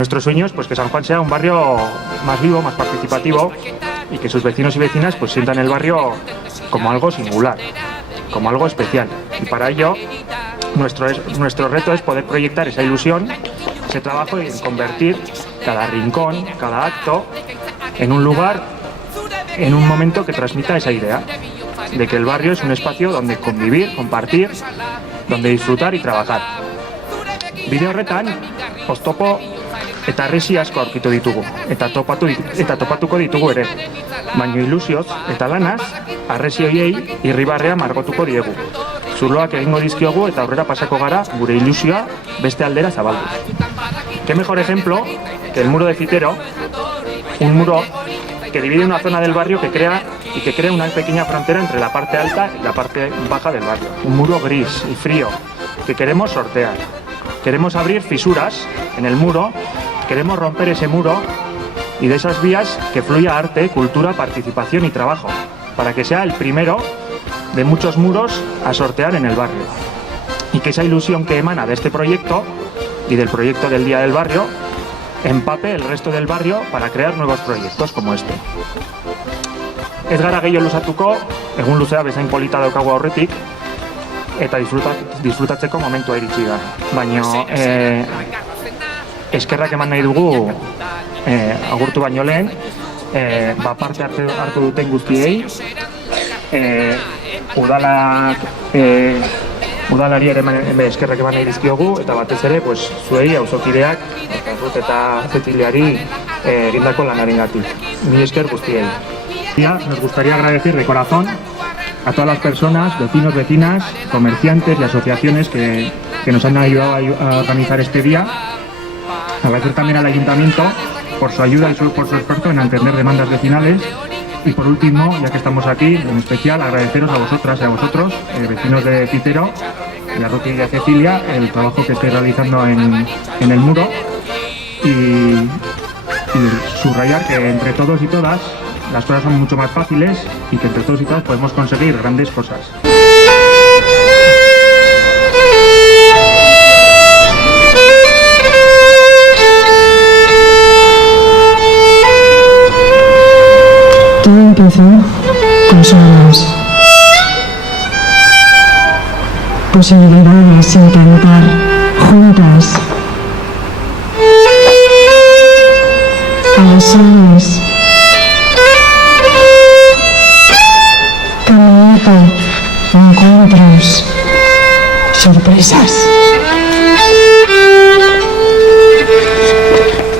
Nuestro sueño es pues, que San Juan sea un barrio más vivo, más participativo y que sus vecinos y vecinas pues, sientan el barrio como algo singular, como algo especial. Y para ello, nuestro reto es poder proyectar esa ilusión, ese trabajo y convertir cada rincón, cada acto en un lugar, en un momento que transmita esa idea de que el barrio es un espacio donde convivir, compartir, donde disfrutar y trabajar. Bide horretan, oztopo eta harresi asko aurkitu ditugu, eta topatuko ditugu ere. Baina ilusioz eta lanaz, harresi horiei irribarrea margotuko diegu. Zuloak egingo dizkiogu eta aurrera pasako gara gure ilusioa beste aldera zabaldu. Qué mejor ejemplo que el muro de Citero, un muro que divide una zona del barrio que crea una pequeña frontera entre la parte alta y la parte baja del barrio. Un muro gris y frío que queremos sortear. Queremos abrir fisuras en el muro, queremos romper ese muro y de esas vías que fluya arte, cultura, participación y trabajo, para que sea el primero de muchos muros a sortear en el barrio. Y que esa ilusión que emana de este proyecto y del proyecto del Día del Barrio empape el resto del barrio para crear nuevos proyectos como este. Ez gara gehiago luzatuko, egun luzea bezain polita daukagu aurretik, eta disfrutatzeko momentua iritsi da. Baina eskerrak eman nahi dugu agurtu baino lehen, parte hartu duten guztiei, udalari ere eskerrak eman nahi dizkiogu, eta batez ere zuei auzokideak eta Ceciliari egindako lanarengatik. Mil esker guztiei. Nos gustaría agradecer de corazón a todas las personas, vecinos, vecinas, comerciantes y asociaciones que nos han ayudado a organizar este día. Agradecer también al Ayuntamiento por su ayuda y por su esfuerzo en atender demandas vecinales. Y por último, ya que estamos aquí, en especial agradeceros a vosotras y a vosotros, vecinos de Citero, de Arruti y de Cecilia, el trabajo que estáis realizando en el muro y subrayar que entre todos y todas las cosas son mucho más fáciles y que entre todos y todas podemos conseguir grandes cosas. Todo empezó con sueños, posibilidades, intentar juntas. A los sueños, caminito, encuentros, sorpresas,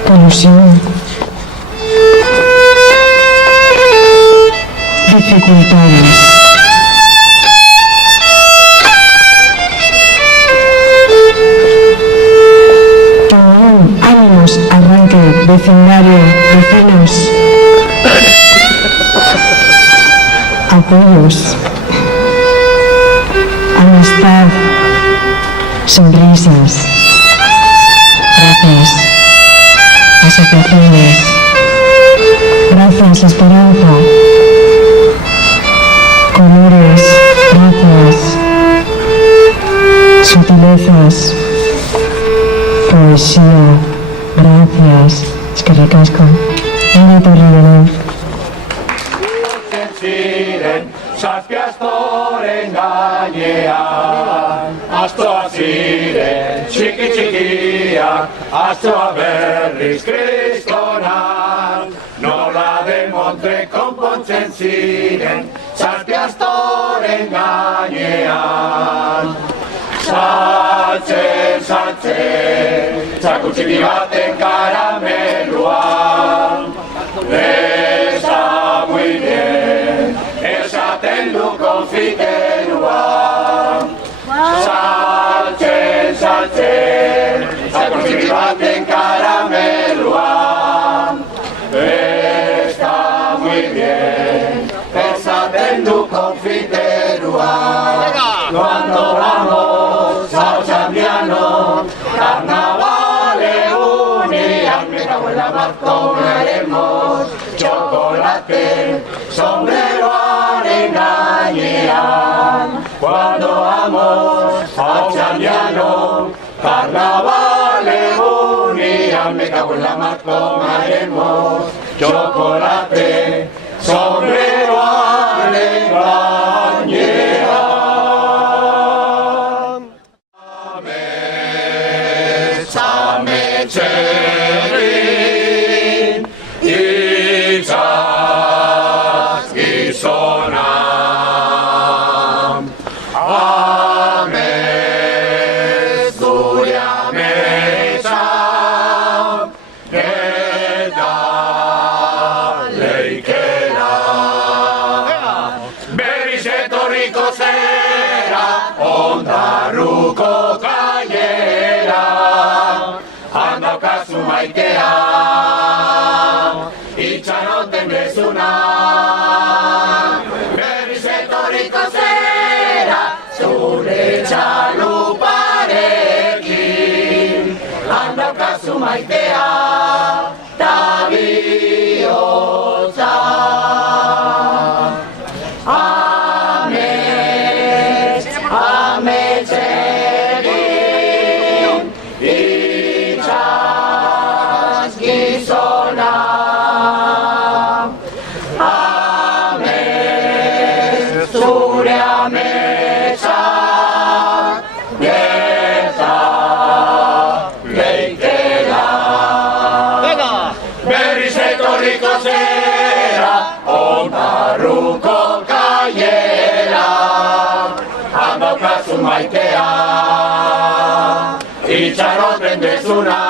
ilusión, dificultades. Ánimos, arranque, vecindario, vecinos, apoyos, amistad, sonrisas, gracias, asociaciones, gracias, esperanza, colores, gracias, sutilezas, poesía, gracias, eskerrik asko. Ongi etorri denoi. Zazpiaztoren gainean, astoa ziren, txiki txikiak, astoa berriz kristonan, nola de montre konpontzen ziren, zazpiaztoren gainean. Saltzen, txaku txiki baten karameluan, besa muy bien, esaten du konfiteruan. Saltzen, txaku txiki baten karameluan, besa muy bien, esaten du konfiteruan. Cuando vamos a Ochandiano, carnavale unian, me cago en la mar, comeremos chocolate, sombreroaren gainean. Cuando vamos a Ochandiano, carnavale unian, me cago en la mar, tomaremos chocolate, sombrero alegrañera. Same cherry, itzaz gizona. Amez gure ametsa, eta leikera. Berriz etorriko zera, ondarruko kaiera. Handaukazu maitea, itxaroten dezuna. Berriz etorriko zera, zure txaluparekin. Handaukazu maitea, ta bihotza. Amets, amets egin, itxaz gizona. Amets, zure ametsak, eta leikera. Berriz etorriko zera, ondarruko kaiera. Handaukazu maitea, itxaroten dezuna.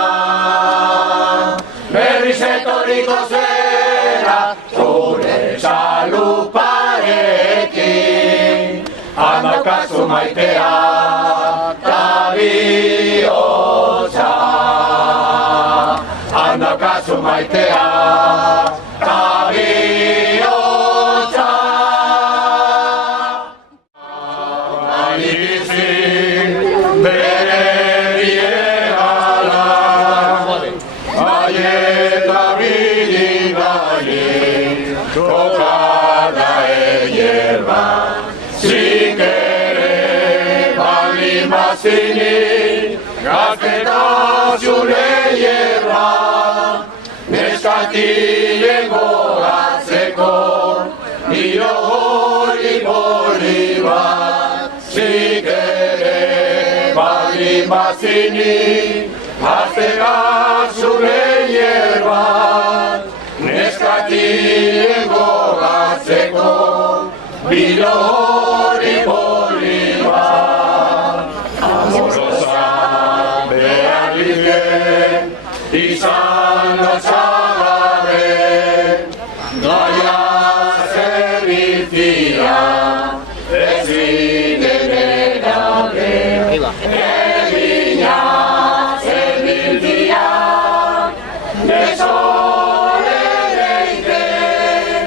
Berriz etorriko zera, zure txaluparekin. Handaukazu maitea, ta bihotza. Handaukazu maitea, ta bihotza. Alizi bere biegala, aieta bidigani, tokada hierba. Zikere baldin bazini, gazteta zure hierba. Neskatien gogatzeko, nio hori bat. Zikere baldin bazini, gazteta zure hierba. Neskatien gogatzeko, nio hori bat. Amorosa behar liken, izan lotzagabe, gaia zerbitia, ez zinen erabe. Egina zerbitia, nezore leiken,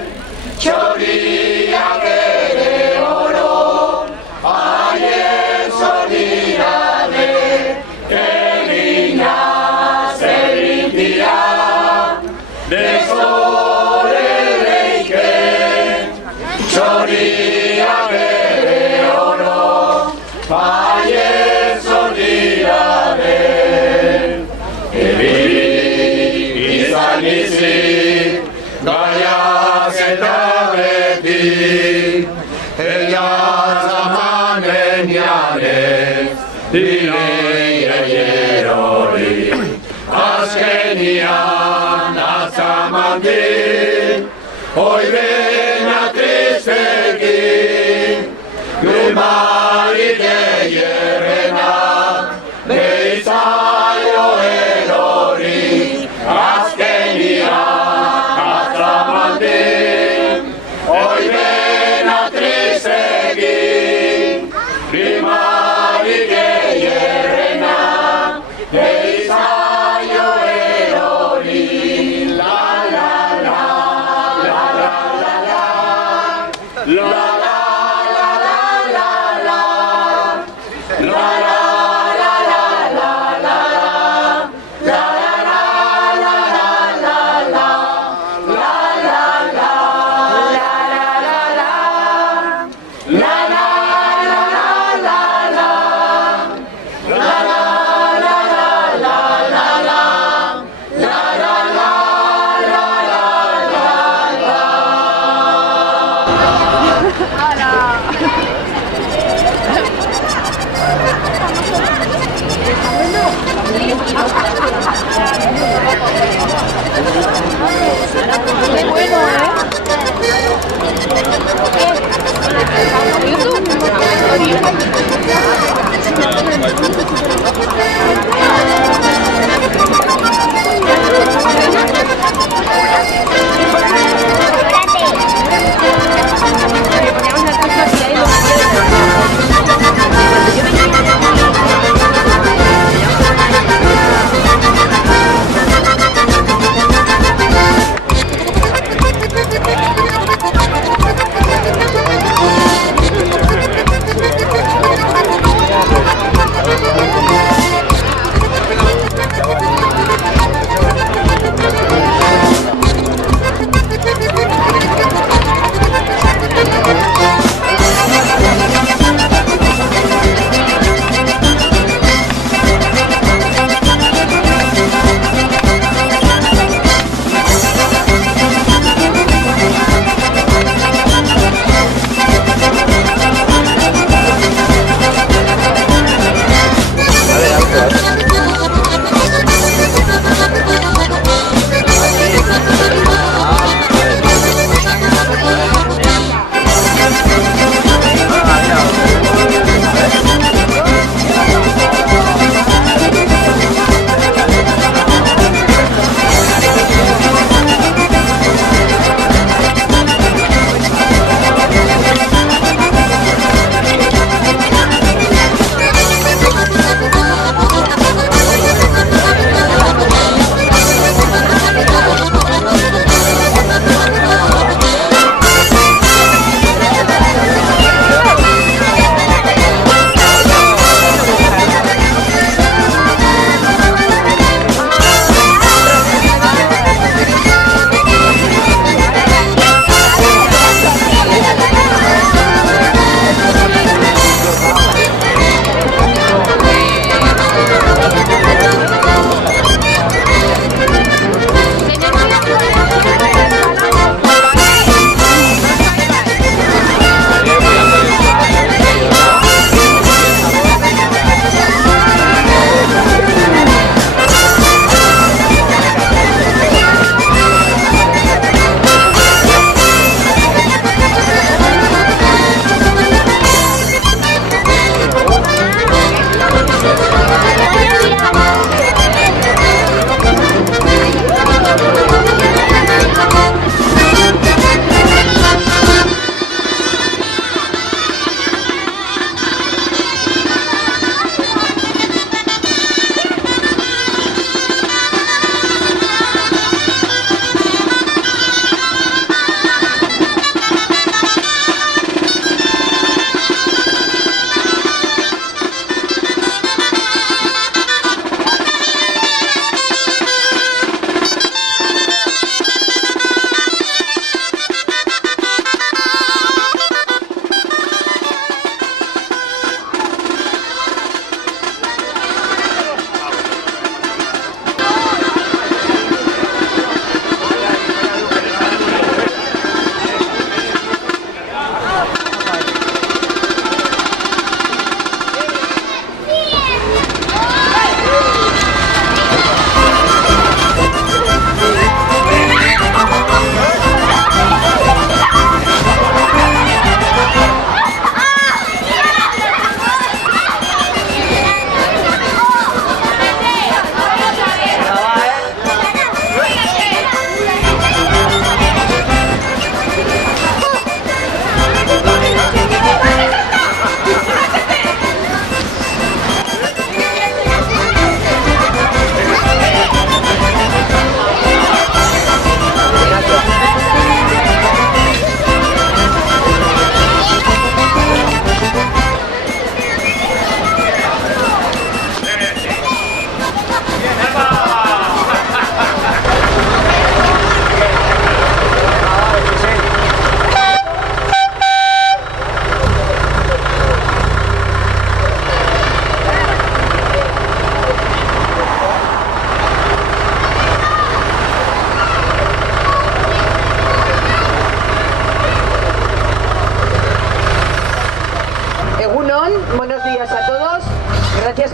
txoriak ere oro, haien zorirade. Egina zerbitia, nezore leiken, txoriak ere oro, haien zorirade. Izan izi, gaiaz eta beti, eliaz amanen janez, dire erori. Azkenian atzamandin, hoi bena tristekin, gulmarite hierrena, beitzaio erori. Azkenian atzamandin, hoi bena tristekin, gulmarite hierrena, beitzaio erori. La la la, la la la la, la la la la la la, la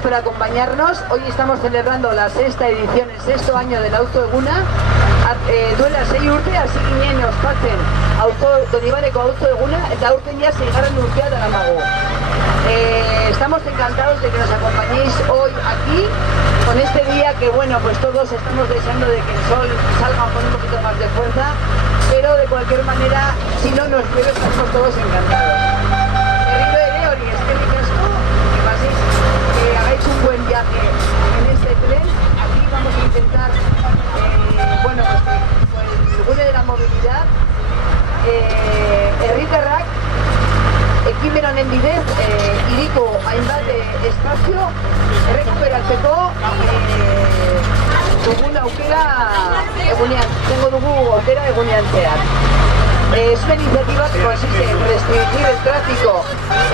por acompañarnos. Hoy estamos celebrando la sexta edición, el sexto año del Auto Eguna. Duela 6 urte, hasi ginen ospatzen Donibane-ko Auto Eguna, eta aurten ya 6. urtea daramagu. Estamos encantados de que nos acompañéis hoy aquí, con este día que bueno, pues todos estamos deseando de que el sol salga con un poquito más de fuerza, pero de cualquier manera, si no nos llueve, estamos todos encantados. Que paséis, que hagáis un buen viaje en este tren. Aquí vamos a intentar, bueno, pues con el gune de la movilidad, herritarrak ekimen honen bidez, hiriko hainbat espazio errekuperatzeko dugun aukera egunean, dugu aukera egunean zehar. Es una iniciativa que consiste en restringir el tráfico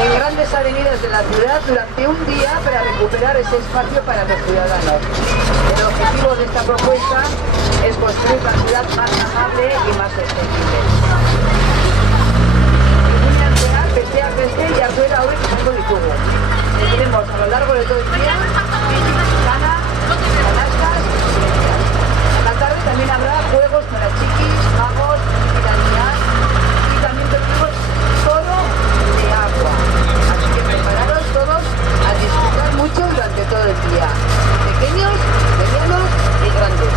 en grandes avenidas de la ciudad durante un día para recuperar ese espacio para los ciudadanos. El objetivo de esta propuesta es construir una ciudad más amable y más sostenible. Besteak beste jarduera hauek izango ditugu. Tenemos a lo largo de todo el día canas, canastas y mesias. A la tarde también habrá juegos para chiquis, magos, tiranía y también tenemos todo de agua. Así que prepararos todos a disfrutar mucho durante todo el día. Pequeños, medianos y grandes.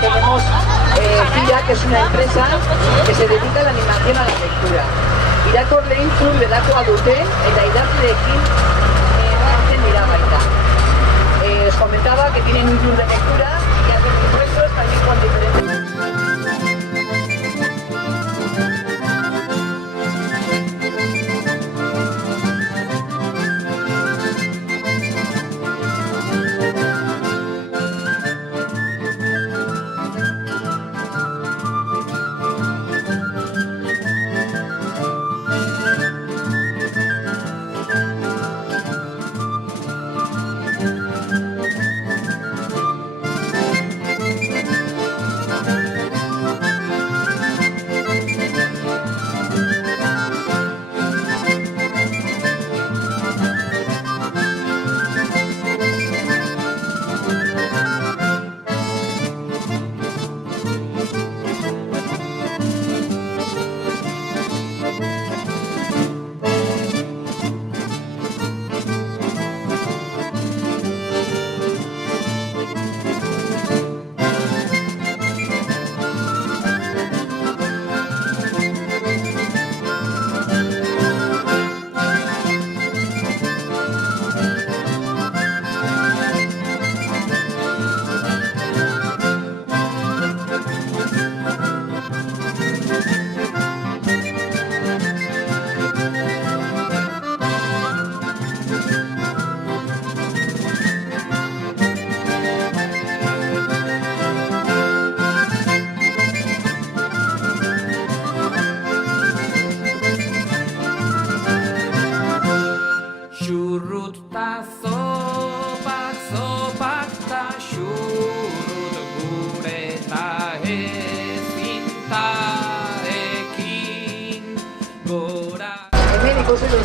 Tenemos Fira, que es una empresa que se dedica a la animación a la lectura. Irakurleen klub delakoa dute eta idazleekin hartzen dira baita. Os comentaba que tienen un club de lectura y hacen encuentros también con diferentes...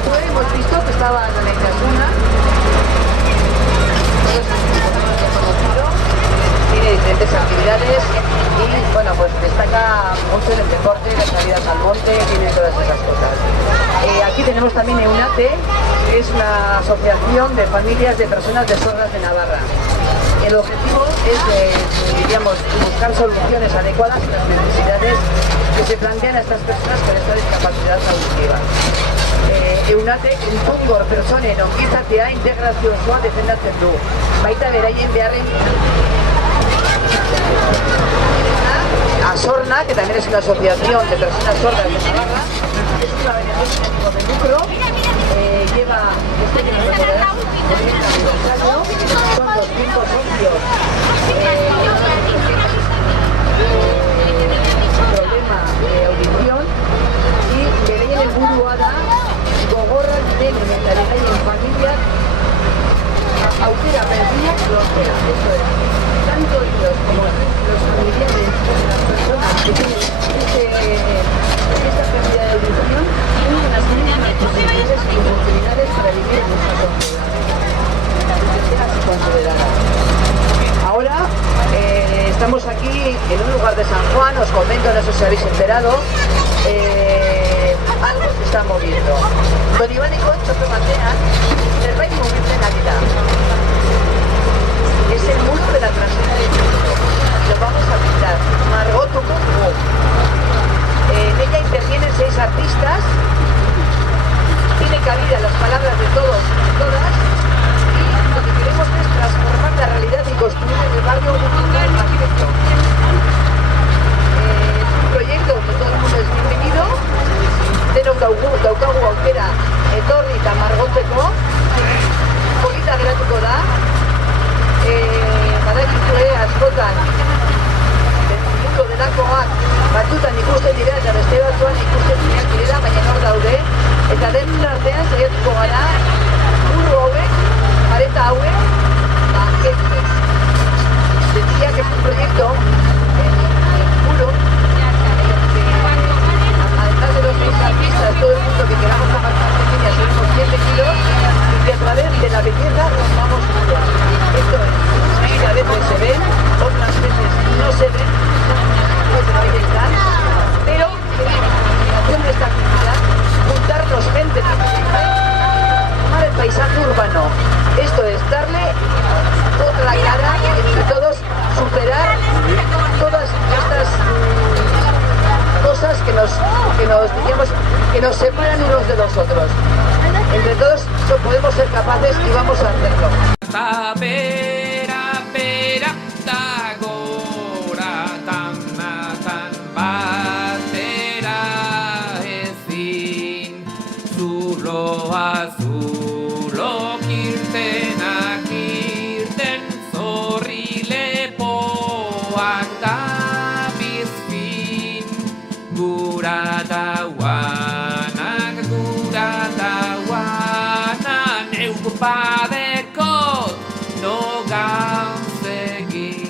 Hemos visto que estaba en la Itasuna, tiene diferentes actividades y bueno, pues destaca mucho en el deporte, las salidas al monte, tiene todas esas cosas. Aquí tenemos también EUNATE, que es una asociación de familias de personas de sordas de Navarra. El objetivo es diríamos, buscar soluciones adecuadas a las necesidades que se plantean a estas personas con esta discapacidad auditiva. EUNATE entzungor pertsonen ongizatea integrazio osoa defendatzen du. Baita beraien beharren Asorna, que también es una asociación de personas sordas de Navarra, es una organización sin ánimo de lucro, lleva este año son 200 socios, problema de audición, y beraien helburua da gogorrak den mentalitateen familiak aukera berdinak lortzea. Esto es, tanto ellos como los familiares de las personas que tienen esta pérdida de audición tienen las mismas posibilidades y oportunidades para vivir en nuestra sociedad. Ahora estamos aquí en un lugar de San Juan, os comento, no sé si habéis enterado, algo se está moviendo. Don Iván y Concho que batean, zerbait mugitzen ari da. Es el muro de la trasera del mundo. Lo vamos a pintar. Margot Tucumbo. En ella intervienen 6 artistas. Tiene cabida las palabras de todos y todas. Y lo que queremos es transformar la realidad y construir en el barrio un lugar más directo. Es un proyecto donde todo el mundo es bienvenido. Denok daukagu aukera etorri eta margotzeko. Polita geratuko da. Badakizue askotan mundu delakoak batzutan ikusten dira eta beste batzuan ikusten direla, baina hor daude, eta den artean saiatuko gara burro hauek, areta hauek, kentzen. Decía que es un proyecto puro, además de los 6 artistas, todo el mundo que queramos tomar más pequeñas seremos bienvenidos, y que a través de la belleza nos vamos juntos. Esto es, a veces se ven, otras veces no se ven, pero ahí están, pero la combinación de esta actividad, juntarnos gente que tomar el paisaje urbano. Esto es darle toda la cara y entre todos superar todas estas cosas que nos separan unos de los otros. Entre todos podemos ser capaces y vamos a hacerlo. Badekot no gauzegin.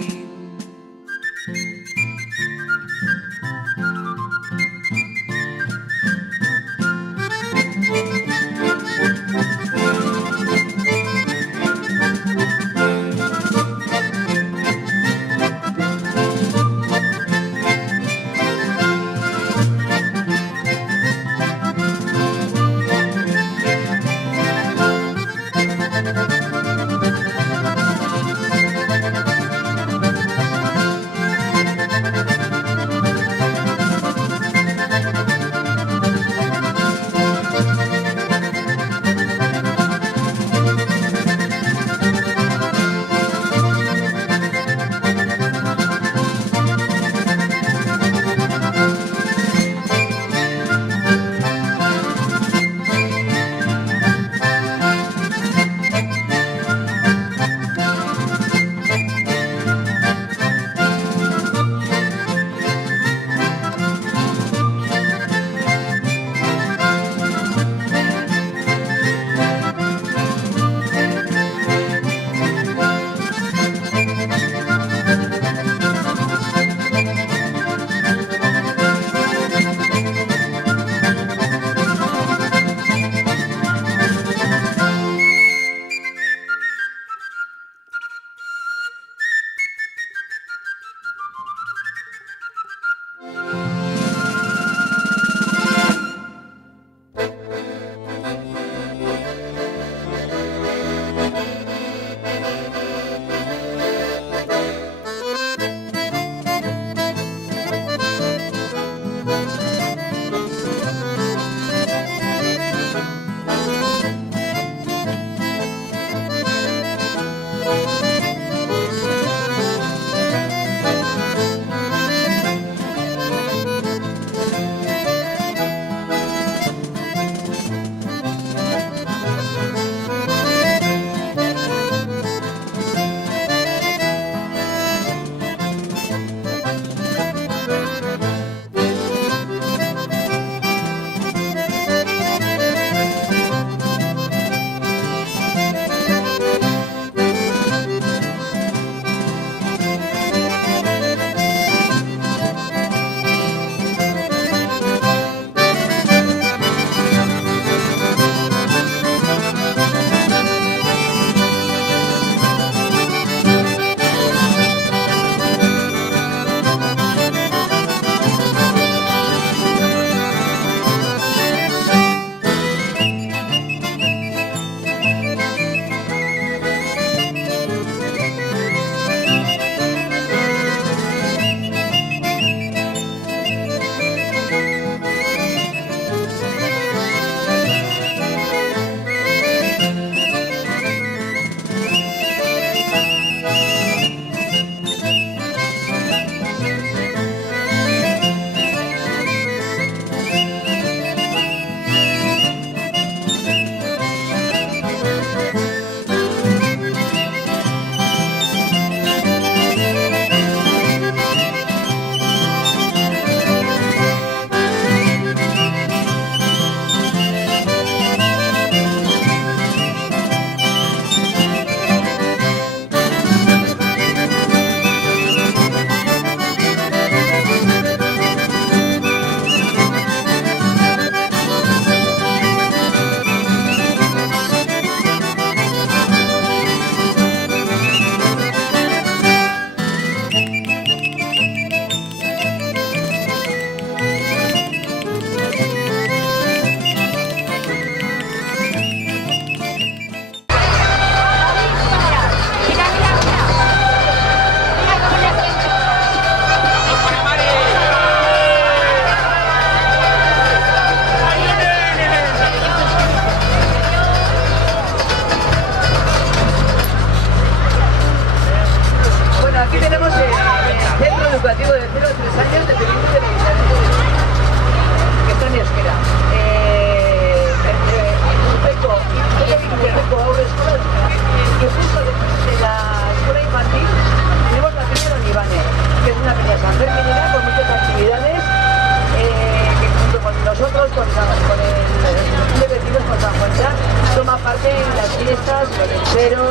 las fiestas, el olenchero,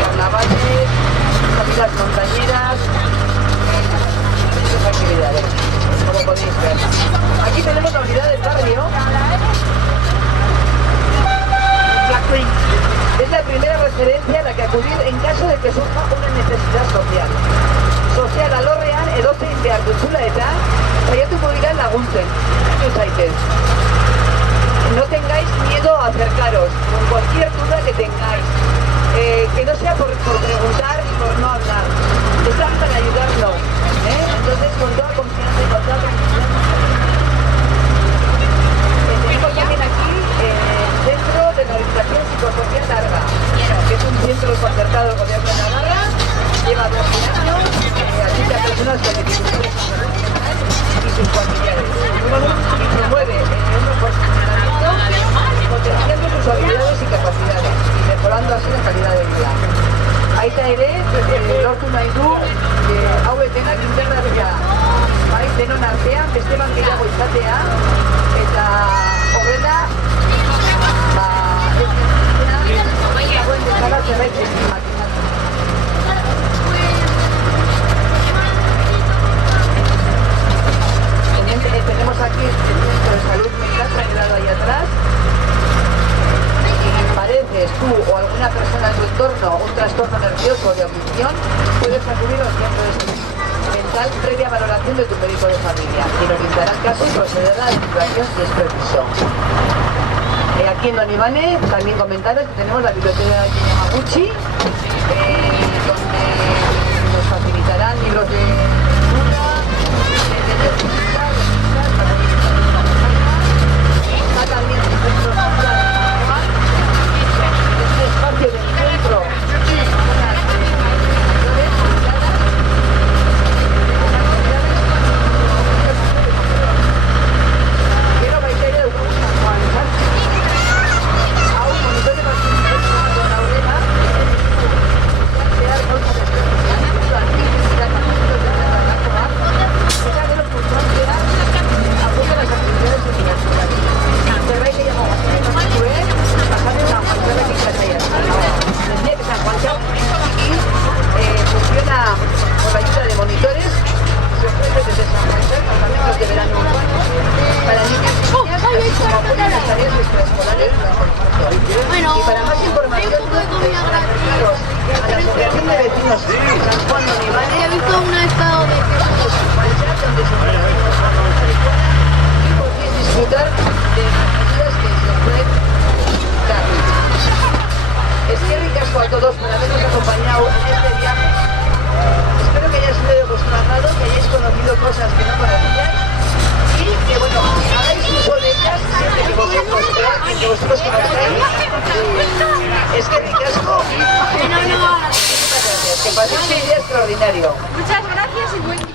carnavales, salidas montañeras, muchas actividades, como podéis ver. Aquí tenemos la unidad del barrio. Es la primera referencia a la que acudir en caso de que surja una necesidad social. Social alorrean edozein behar duzula eta saiatu dira laguntzen. No tengáis miedo a acercaros con cualquier duda que tengáis. Que no sea por preguntar y por no hablar. Están para ayudarnos. Entonces, con toda confianza y con toda confianza. Tenemos también aquí el Centro de Rehabilitación Psicosocial Larga, que es un centro concertado del Gobierno de Navarra, lleva 12 años, asiste a personas con dificultades y sus familiares. Y promueve el funcionamiento, potenciando sus habilidades y capacidades y mejorando así la calidad de vida. Aita ere, lortu nahi du, hauek denak integratzea, bai, denon artean, beste bat gehiago izatea, eta horrela, dagoen bezala zerbait estigmatizatzen. Tenemos aquí el centro de salud mental que ha quedado ahí atrás. Si padeces tú o alguna persona en tu entorno un trastorno nervioso o de audición, puedes acudir al centro de salud mental previa valoración de tu médico de familia, quien orientará el caso y procederá a la situación si es preciso. Aquí en Don Ivane también comentaros que tenemos la biblioteca de Yamaguchi, donde nos facilitarán libros de lectura, está también el centro social este espacio del centro. Funciona con la ayuda de monitores, se ofrece desde San Juan campamentos de verano para niños y niñas, así como apoyo en las tareas extraescolares y para más información acercaros a la Asociación de Vecinos San Juan Don Ivane, he visto un estado de donde se y podéis disfrutar de las medidas que se os pueden dar. Es que ricasco a todos por habernos acompañado en este viaje. Espero que haya sido de vuestro agrado, que hayáis conocido cosas que no conocíais y que, bueno, hagáis uso de ellas siempre que vosotros creáis, que vosotros conocéis. Es que ricasco. Muchas gracias. Que paséis un día extraordinario. Muchas gracias y buen día.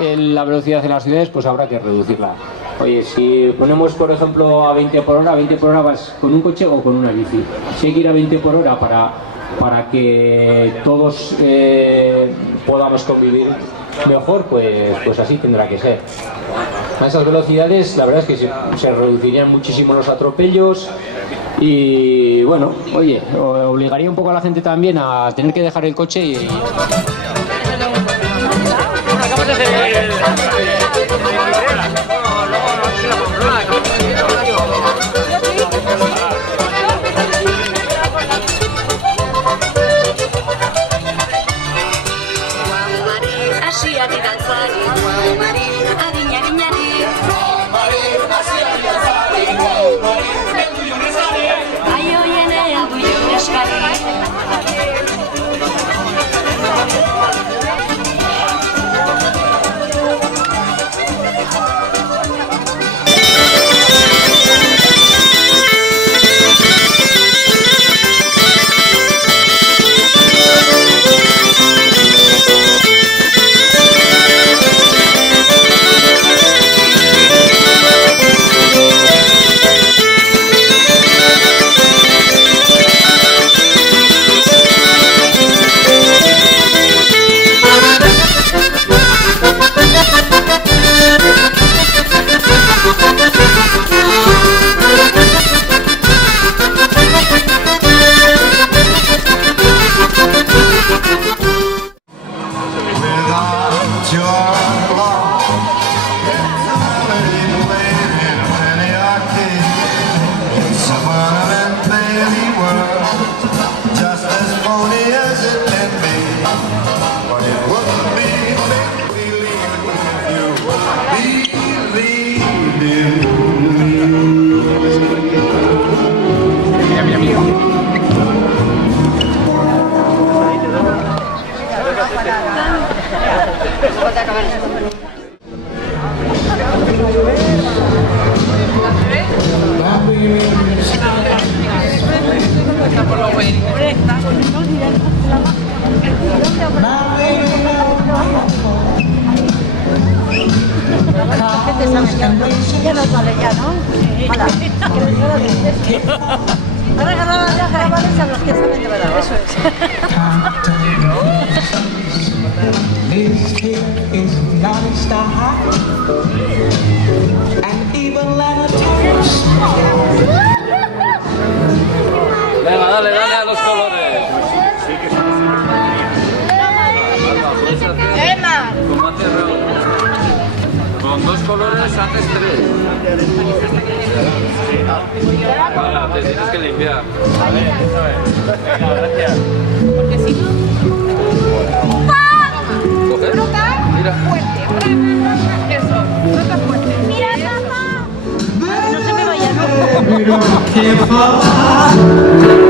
la velocidad en las ciudades, pues habrá que reducirla. Oye, si ponemos, por ejemplo, a 20 por hora vas con un coche o con una bici. Si hay que ir a 20 por hora para que todos podamos convivir mejor, pues así tendrá que ser. A esas velocidades, la verdad es que se reducirían muchísimo los atropellos y, bueno, oye, obligaría un poco a la gente también a tener que dejar el coche y... Ya nos vale, ya, ¿no? Hola. Ahora grabarles a los que saben de verdad. Eso es. Venga, dale a los colores. Emma. Con 2 colores haces 3. Vale, te tienes que limpiar. Vale, eso es. Venga, gracias. Porque si no... ¿Coger? Mira. Fuerte. Eso. Toca fuerte. Mira, mamá. No se me vaya, ¿no?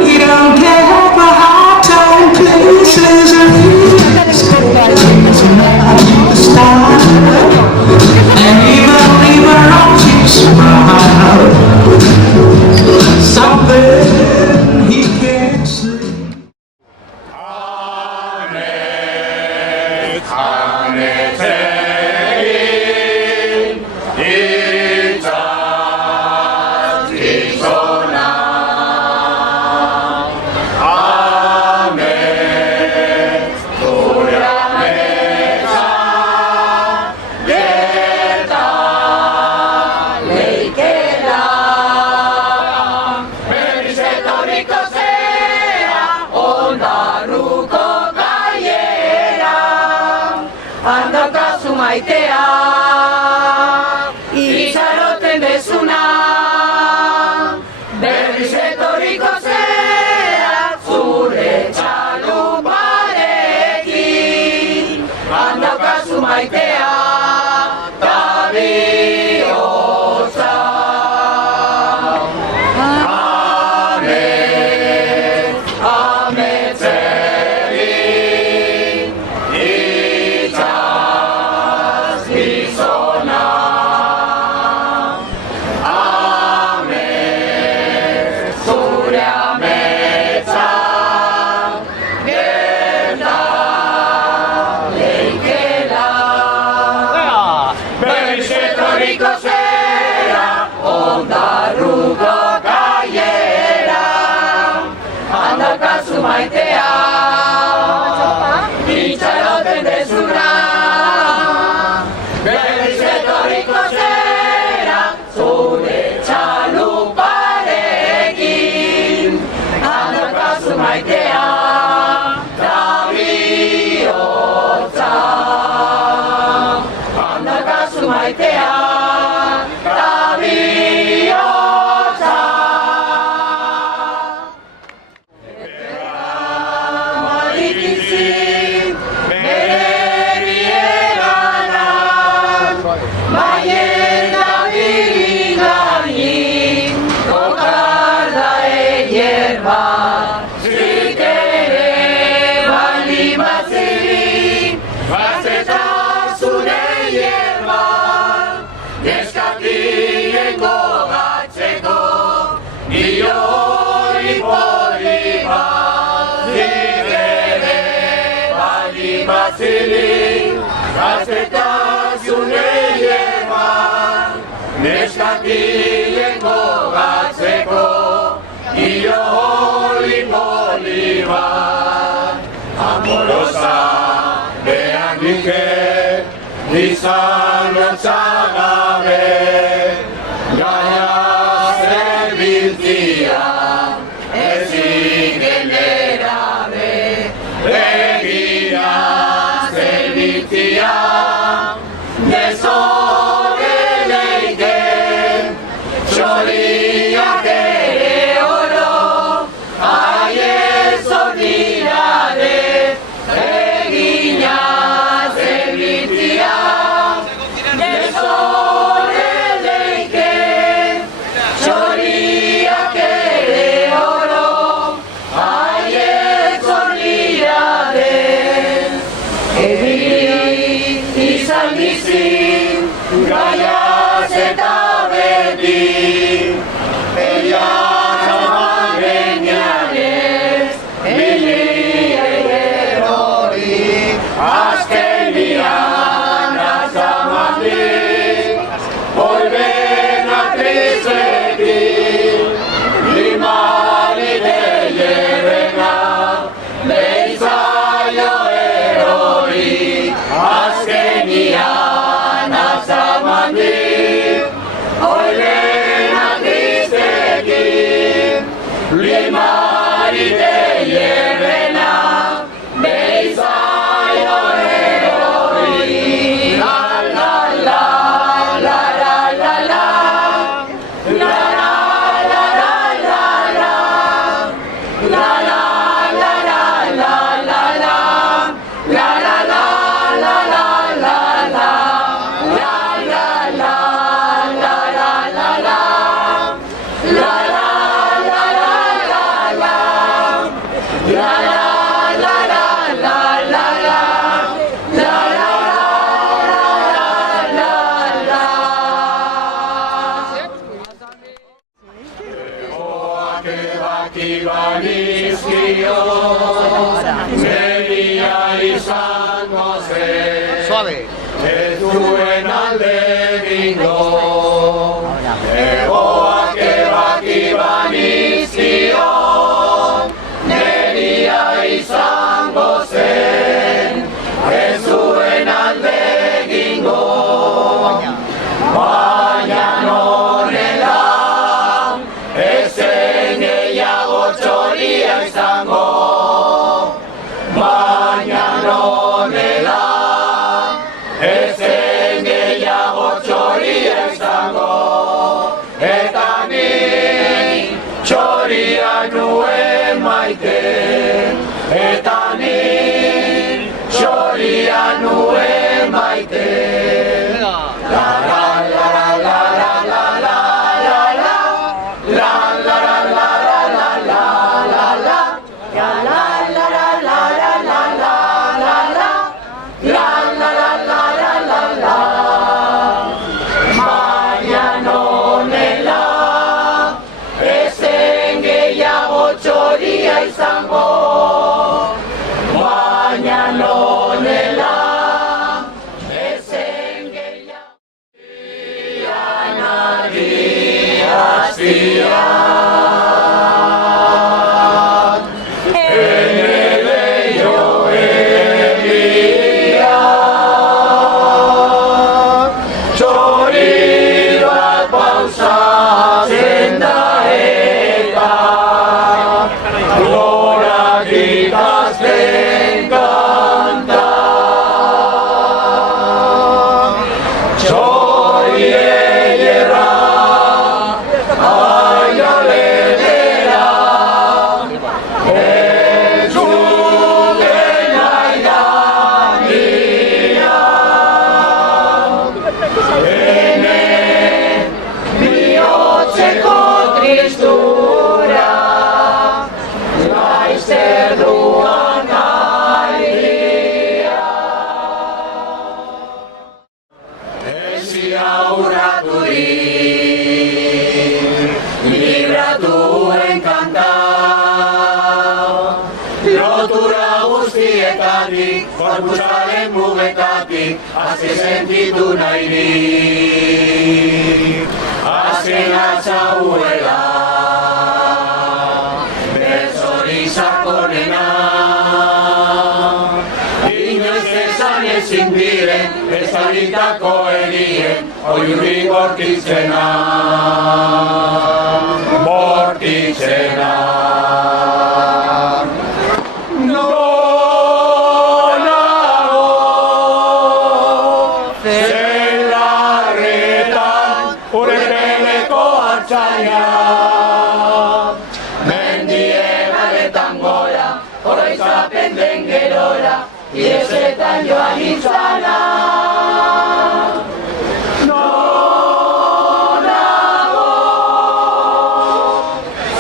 You don't care for hard time places and and even wrongs you smile. Something he can't sleep. Maitea, itxaroten bezuna, berriz etorriko zera, zure txaluparekin, handaukazu maitea, ta bihotza. Ametzegi, itxaz, animatzili, gaztetasune eman, neskakilen gogatzeko, ilo holi bat. Amorosa behan dike, izan lotzagabe, gaia zerbiltzia, ezin generabe, begira zerbiltzia, gezoreleike, txoriak ere oro, aiez ordinare, egina zerbiltzia, gezoreleike, txoriak ere oro, aiez ordinare, egin izan bizin, gaiaz eta beti, eia zaman genianez, erori, azkenian azamatik, volven a tristetik, limarite llevena, behizaio erori, azkenian azamatik, volven a tristetik, limarite llevena, behizaio erori, la la la, la la la la, la la la la la la, la la la la la la la, la la la la la la la, la la la la la la la, la la la la la la, la la la la la la la, la la la la Suave. Ez duen alde bingo, egoak ebaki banizkion, neria izango zen, ez duen alde egingo, baina norela, ezen gehiago txoria izango, baina norela, ezen gehiago txoria izango, eta ni txoria nuen maite, eta ni txoria nuen maite. La la la la la la la la la la, la la la la la la la la la, la la la la la la la la la la, la la la la la la la. Baina nonela, ezen gehiago txoria izango, baina nonela, ezen gehiago aztian. Ene leio egian, txori bat pausatzen da eta gorak ikasten kanta. Txori eierra, aia ledera, ez zuten nahi da nian. Ene bihotzeko tristura, laizzer duan nahi guztietatik, korpusaren mugetatik, azken sentitu nahirik. Azken atzauela, bertzori sakonena, inoiz esan ezin diren, ez alitako erien, oiurri bortitzena, bortitzena. Iesetan joan itzana. Nonago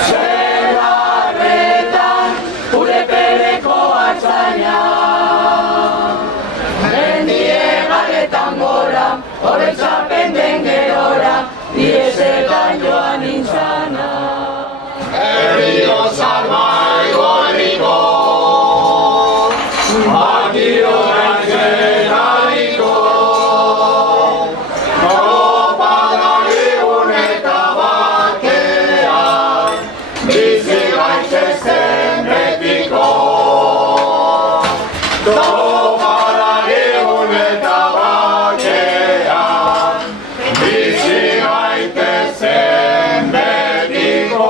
zelarretan Urepeleko artzaina. Mendie galetan gora, oroitzapen den gerora, iesetan joan itzana. Herriko salbaiko herriko, Matiro Ranzenariko, Kopadarigun eta bakean, bizi gaitzezen betiko. Kopadarigun eta bakean, bizi gaitzezen betiko.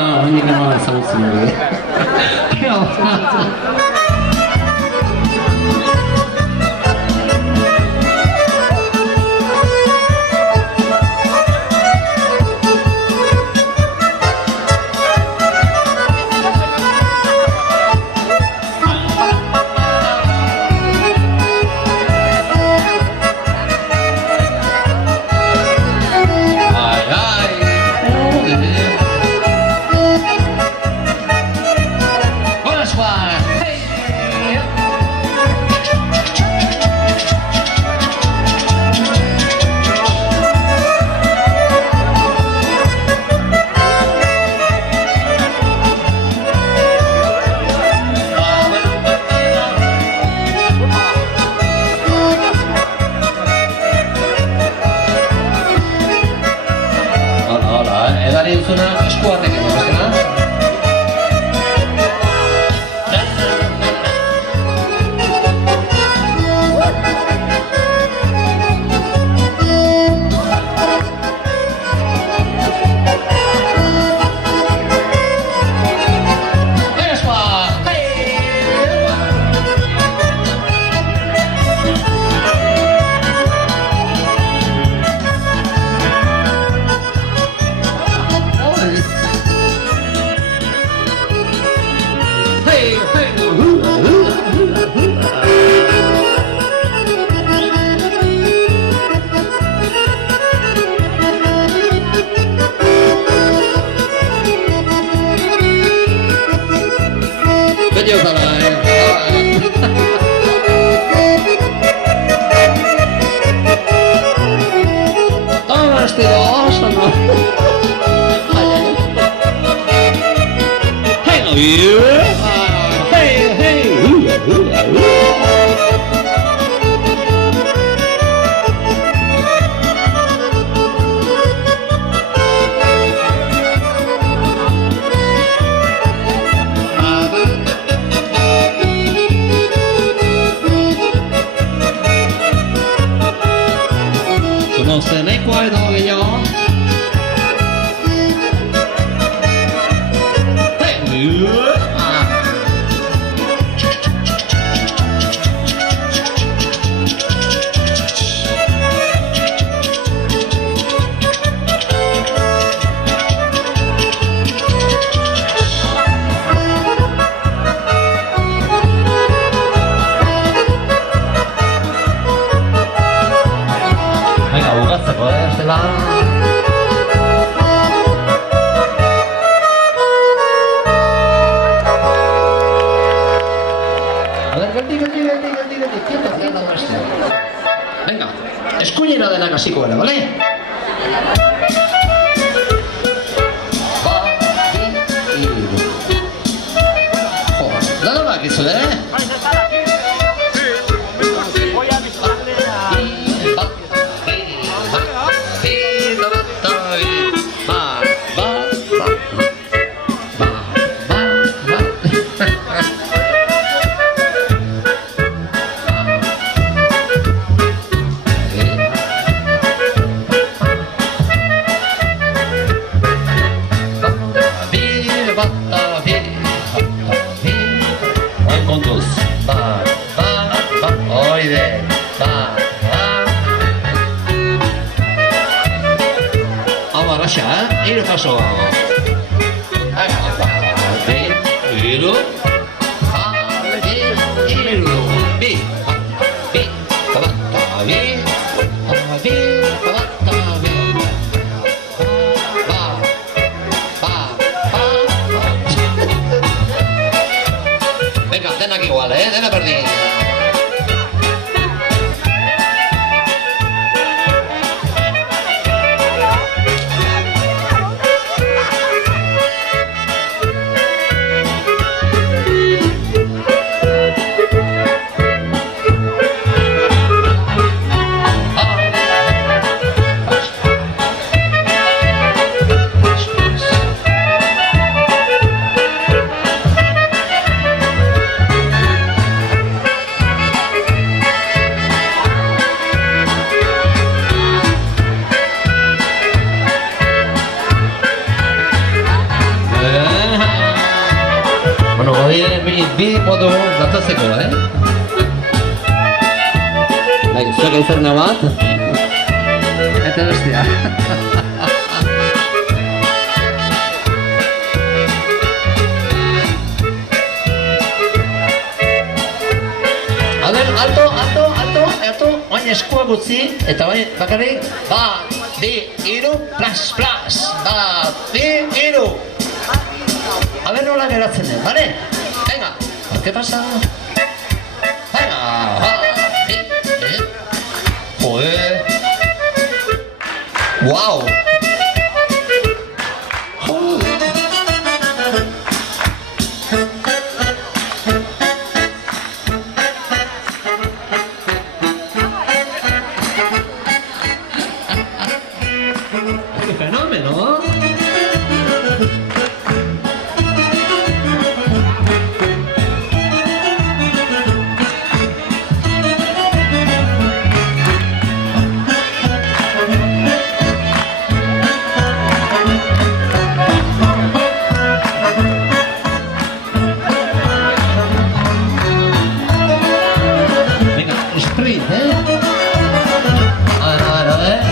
handik ama ezagutzen dugu. bi modu datatzeko, Bai, zuek ezerna bat. Eta bestia. A ver, alto, oain eskua gutzi, eta bain bakarrik, bat, bi, hiru, plas, bat, bi, hiru. A ver nola geratzen den, bale? Venga, ¿qué pasa? Venga, joder. Wow. ¡Qué fenómeno! Venga, sprint, A ver.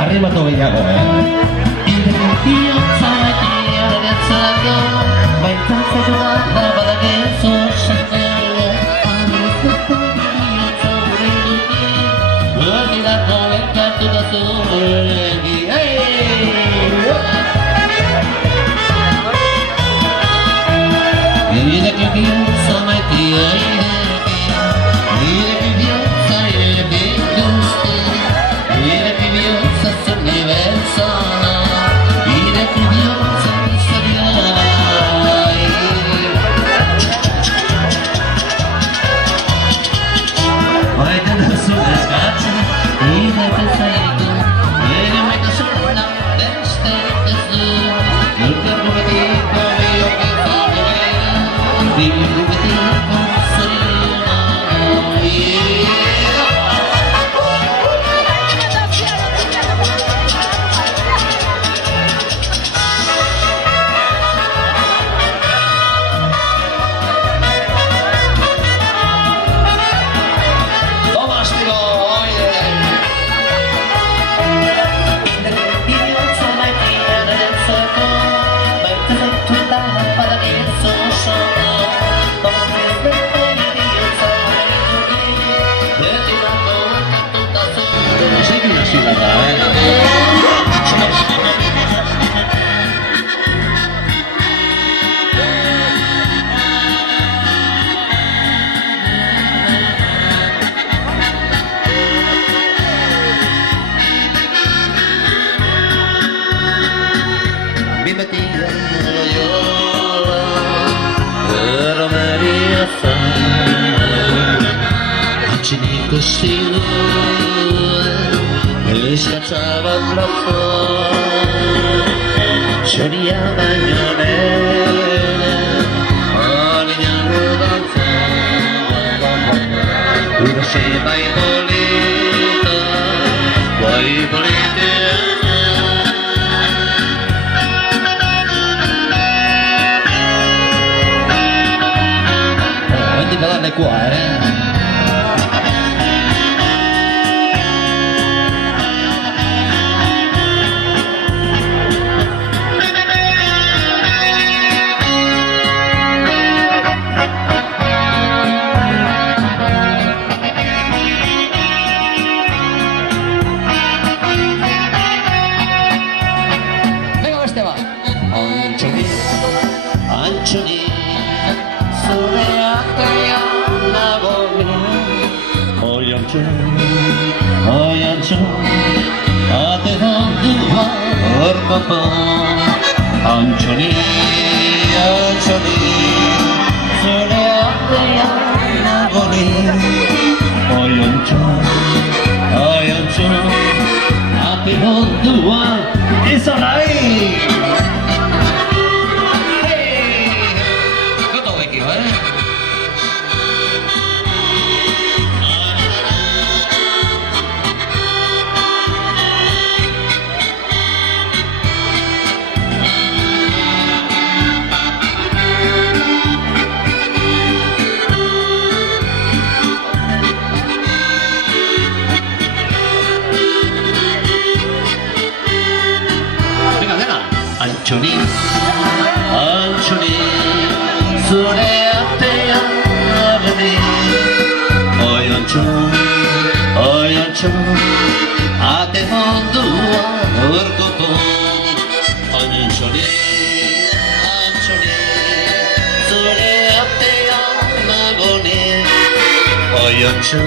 Arrimatu gehiago, Be plaza seria baino lehen Aliñano dantza Urse bai polita Bai politea Hendik bada lekua, Antxoni, zure artean nagoen Oi antxo, ate handua horkoko Antxoni, zure artean nagoen Oi antxo, ate handua izanai Antxoni, zure artean nabeni Oi antxo, ate mondua horkoko Antxoni, zure artean nagoni Oi antxo,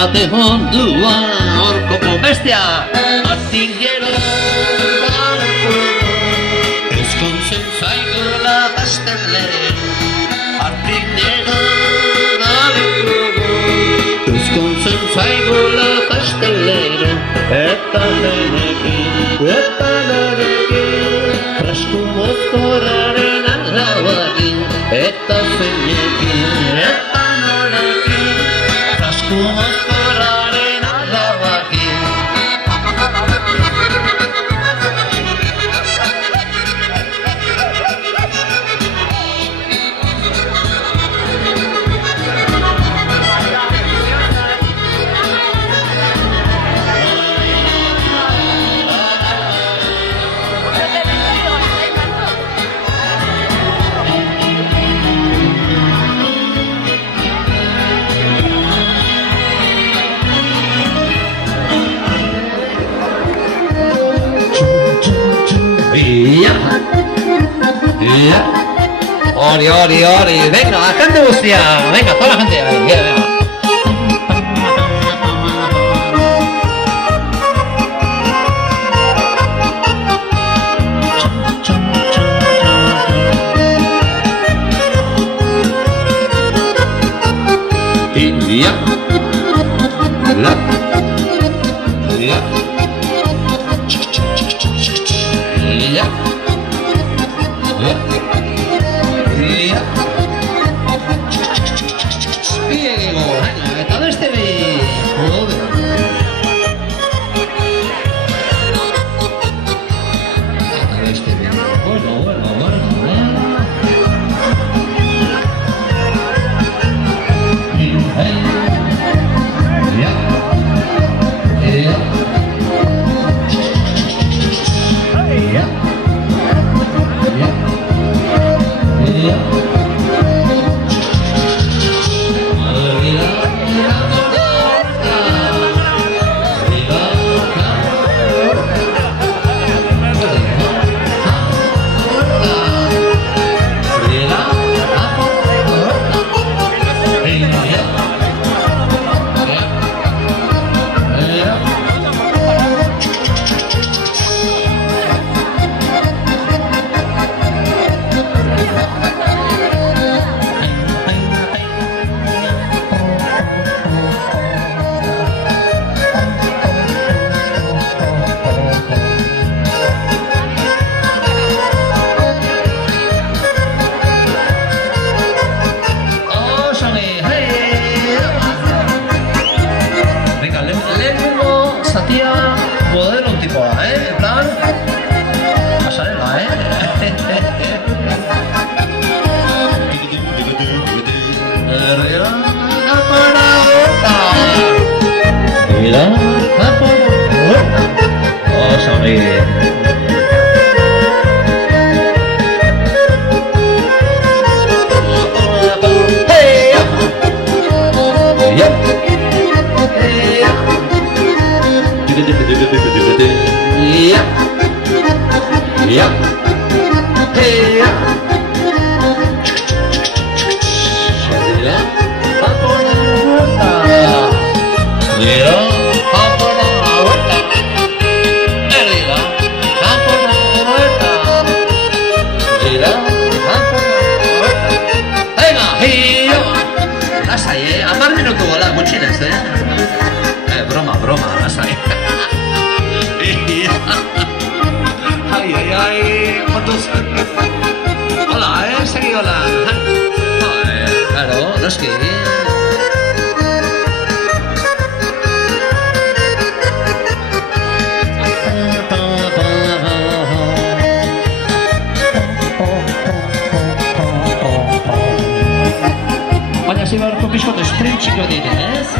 ate mondua horkoko Bestia! Artillero Ezkontzen zaigula pastelero Artillero Ezkontzen zaigula pastelero Eta nerekin Frasku mozkoraren alauakin Eta zeinekin Eta nerekin Frasku mozkoraren alauakin Ori, venga, la gente guztia, venga, toda la gente, venga. Mira, oh, sorry. Hey, yep. Yep. Hey, broma, lasai. Ai, ai, ai, quantos... Hola, segi hola. Claro, noski. Baina hasi beharko pixkot esprintxiko diren, ez?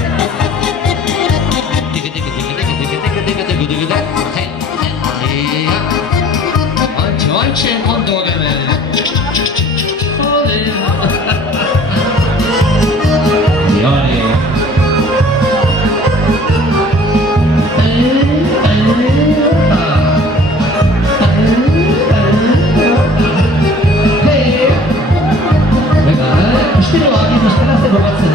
Ointxe, ondo gebe. Jode. Jode. Venga, estiloa egin besterazteko batzen,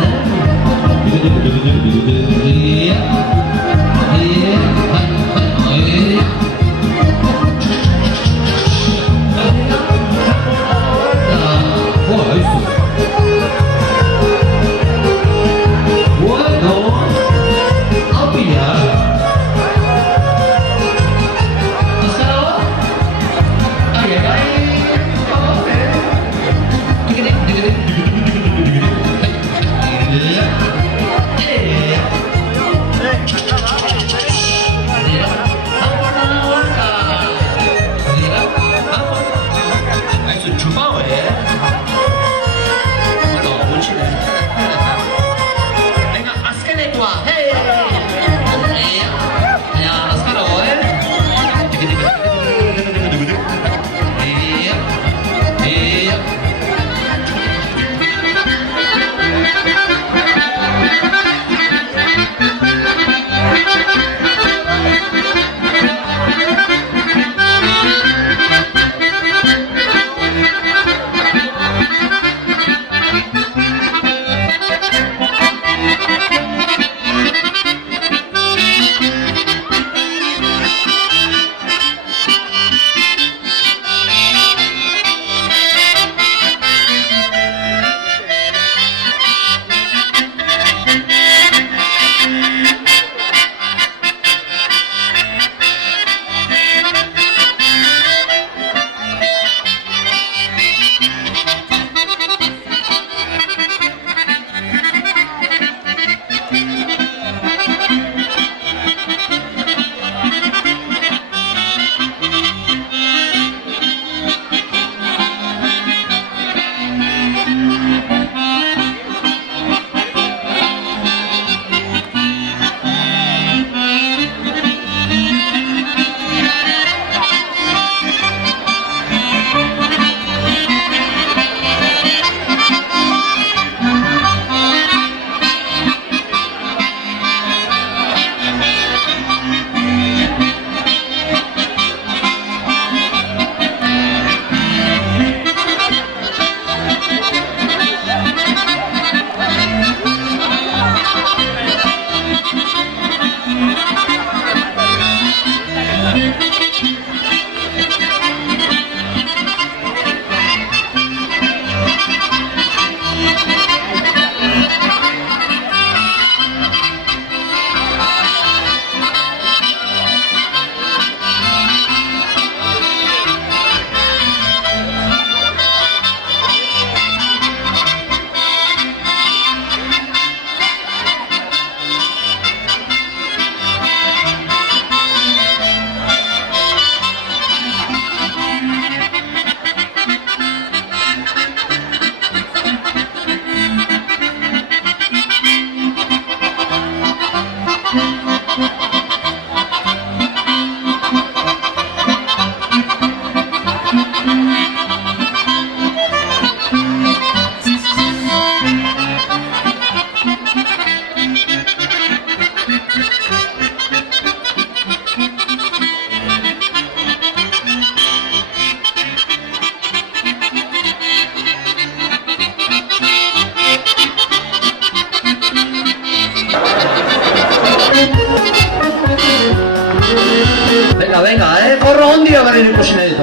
berriro ikusi nahi dut,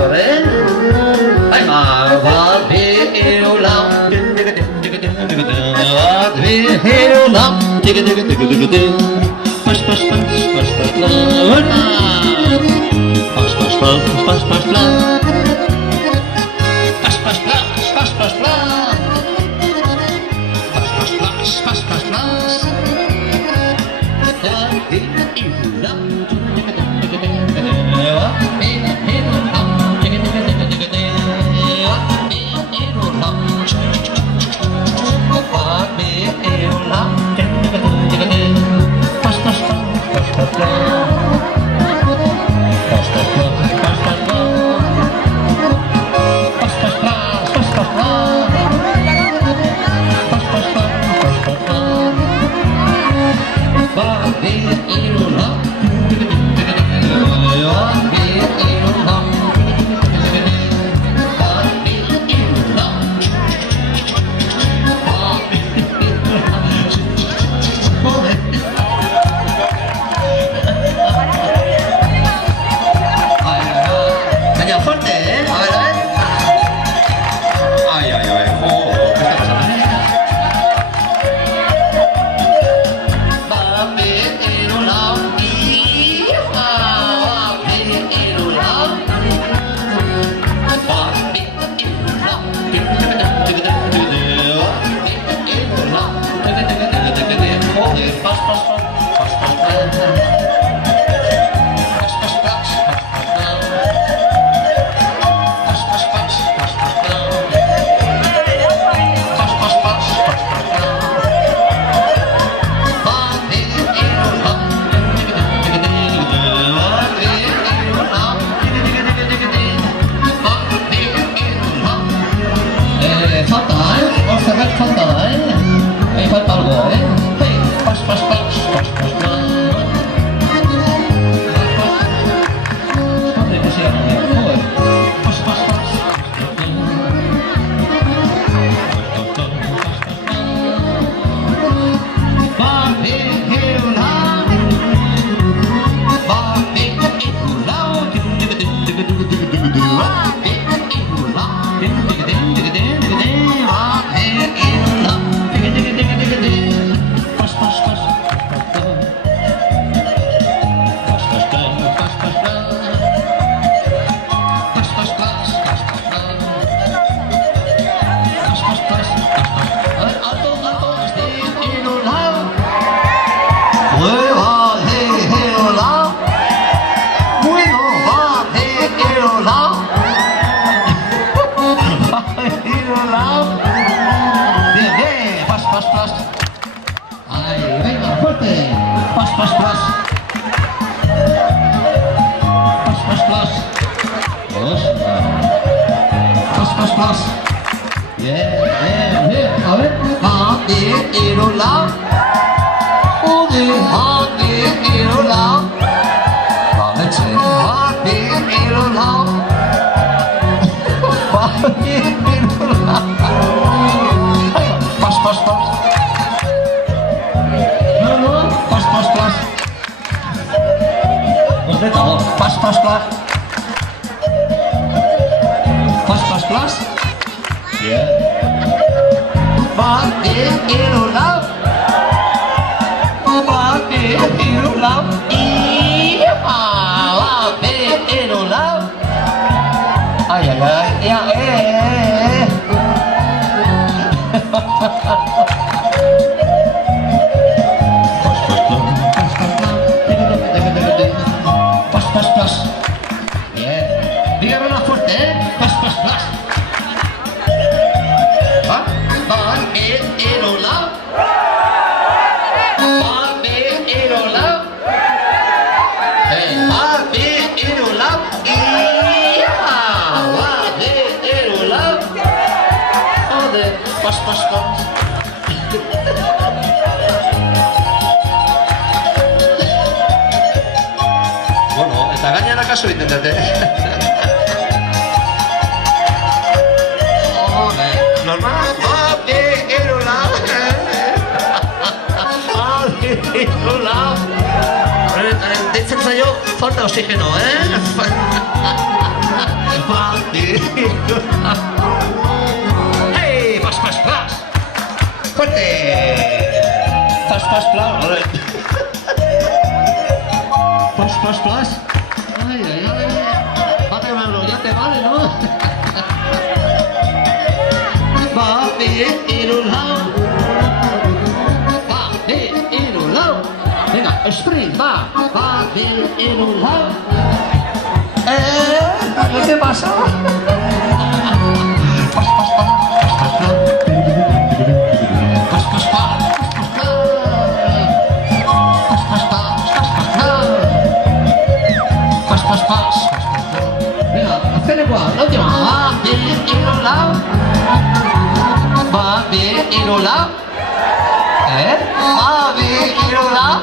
Aiba, bat, bi, hiru, lau. Bat, bi, hiru, lau. Pas, pas, pas, pas, pas, la. Pas, pas, pas, pas, pas, la. Pas, pas, pas, pas, pas, la. Pas, pas, pas, pas, pas, la. Bat, bi, hiru, lau. Bueno, eta gainera kaso intentate. Normal, deitzen zaio falta oxigeno, Va de ¡Hey! ¡Pas, pas, pas! ¡Fuerte! ¡Pas, pas, pas! ¡Ole! ¡Pas, pas, pas! ¡Ay, ay, ay! Bátemelo, ya te vale, ¿no? Va de ir un lado. Va de ir un lado. Venga, sprint, va. Va de ir un lado. ¿Qué pasa? Pas, pas, pas. Pas, pas, pas. Pas, pas, pas. Pas, pas, pas. Venga, hacele igual. La última. Va de ir un lado. Va de ir un lado. Va de ir un lado.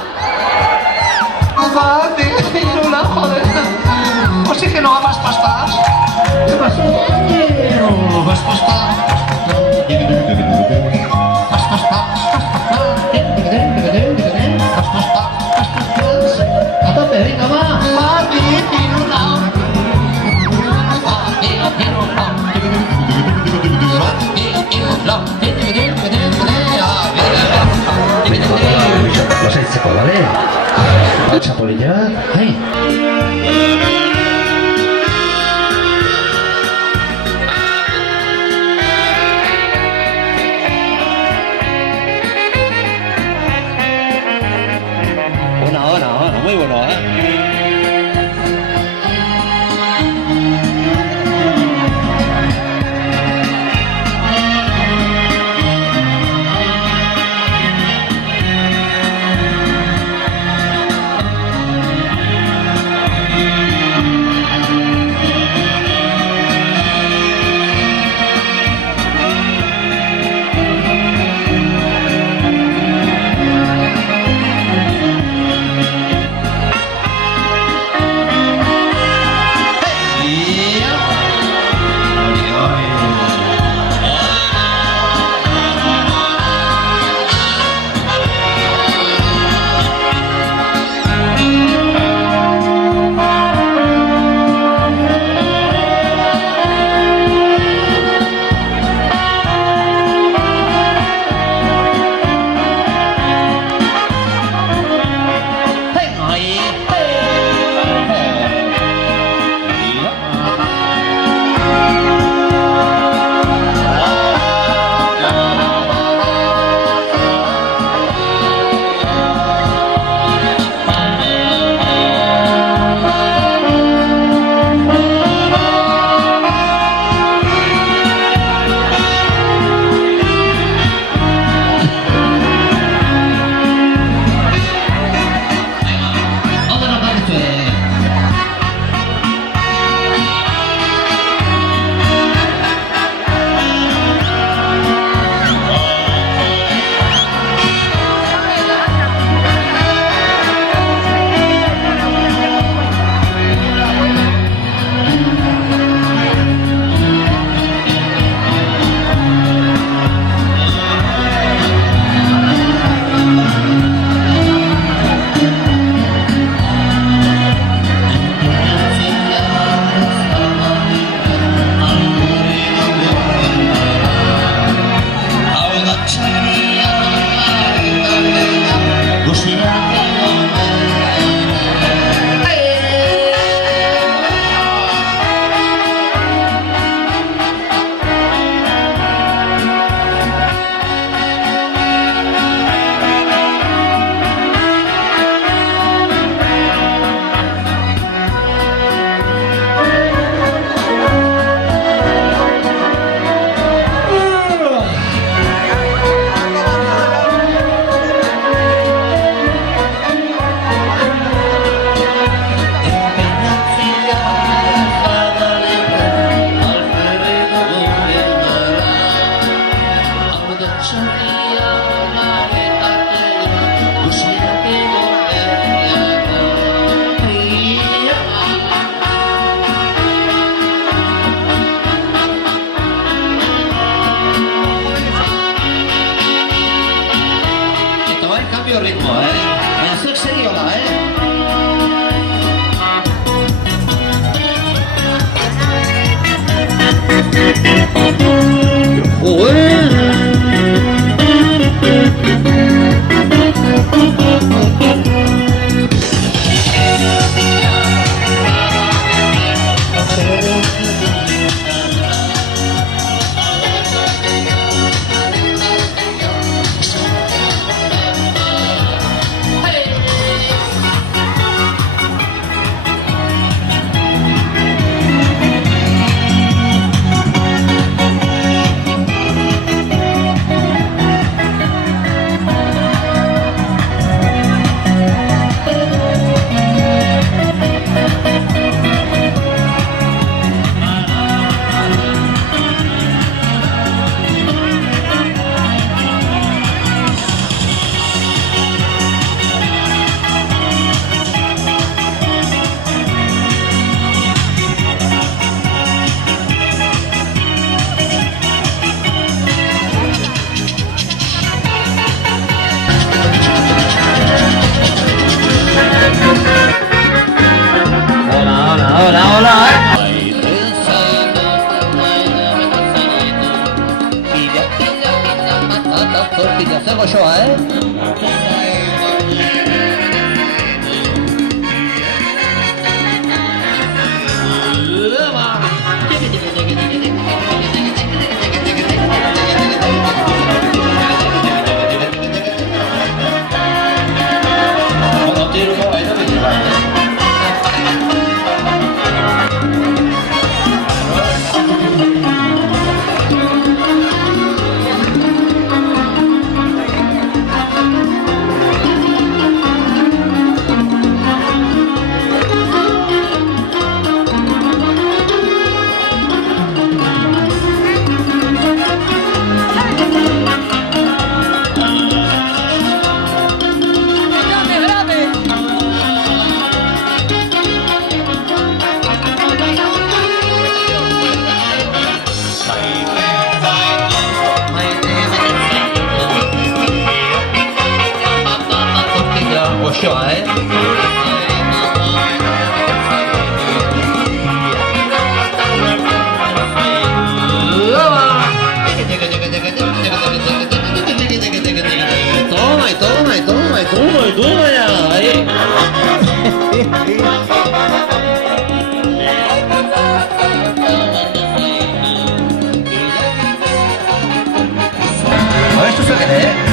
Va de ir un lado, joder. Oxígeno a más pastas. ¿Qué pasó? Más pastas. Más pastas. Más pastas. A tope, venga, va. Va de ir un lado. Va de ir un lado. Va de ir un lado. Los seis secos, ¿vale? La chapulilla. ¡Ay! Bueno, muy bueno, Goxoa, Toma ya, ahí. A ver, esto es lo que lee.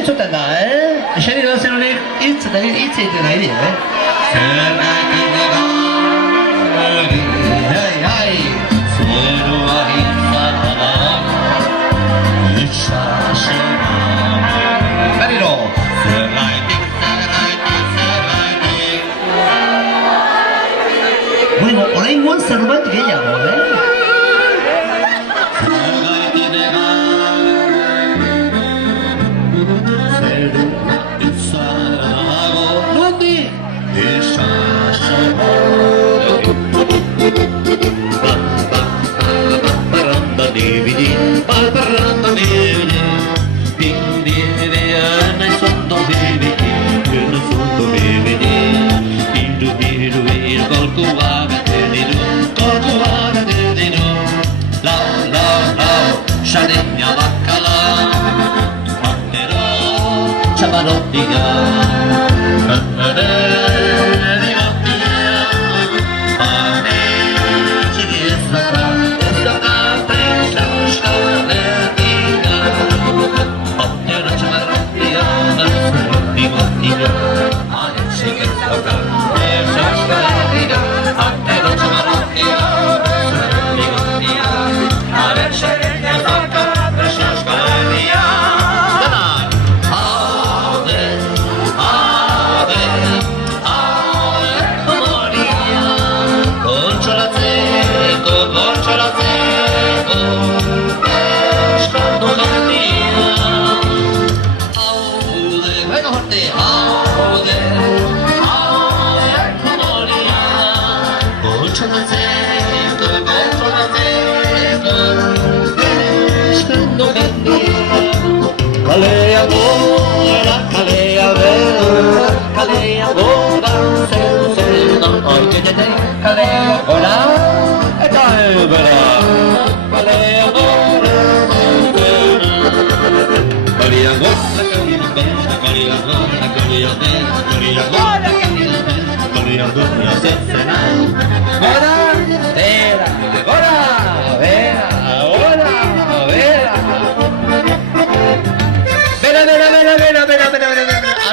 Entzuten da, eseri dozen honek hitz egiten nahi dira, Zerua izan Berriro Bueno, oraingoan zerbait gehiago,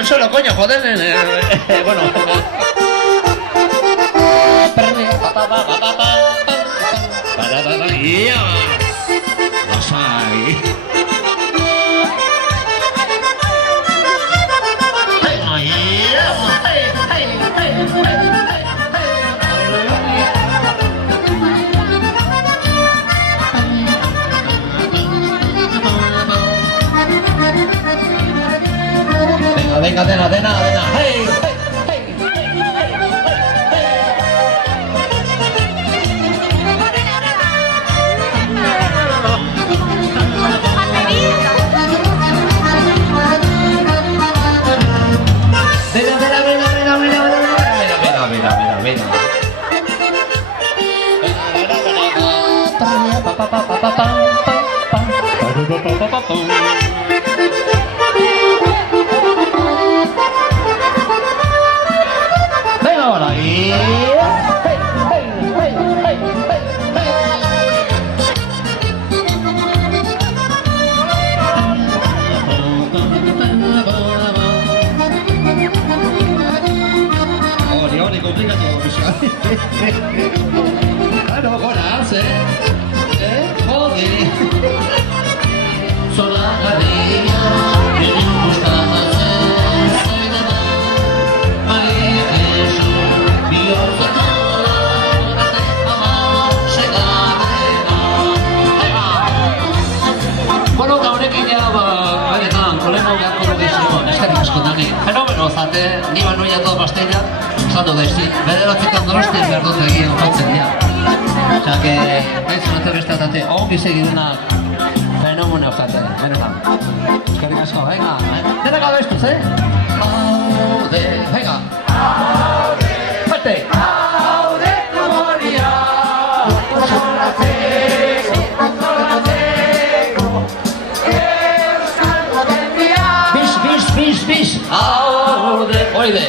Solo coño, joder, bueno. Venga, Atena, hey, Venga. Venga, ahora, y... complica todo, claro, horas, joder. Sola galería, que me gusta hacer, soy de mar, María Jesús, Dios de toda, de amar, se bueno, gaurekin ja, benetan, kolema beharko dugu izan, eskerrik asko dani. Fenomeno, zate, ni banoia todo pastella, zatu daizti, bederatzetan Donostia behar dut egin jotzen, ja. Osea, que, gaitzen atzera estatate, ongi segidunak, fenomeno zate, benetan. Eskerrik asko, venga, denak abestuz, Aude, venga. Aude, fuerte. Aude, komoria, konsolateko, euskal modernia. Bis, aude, oide.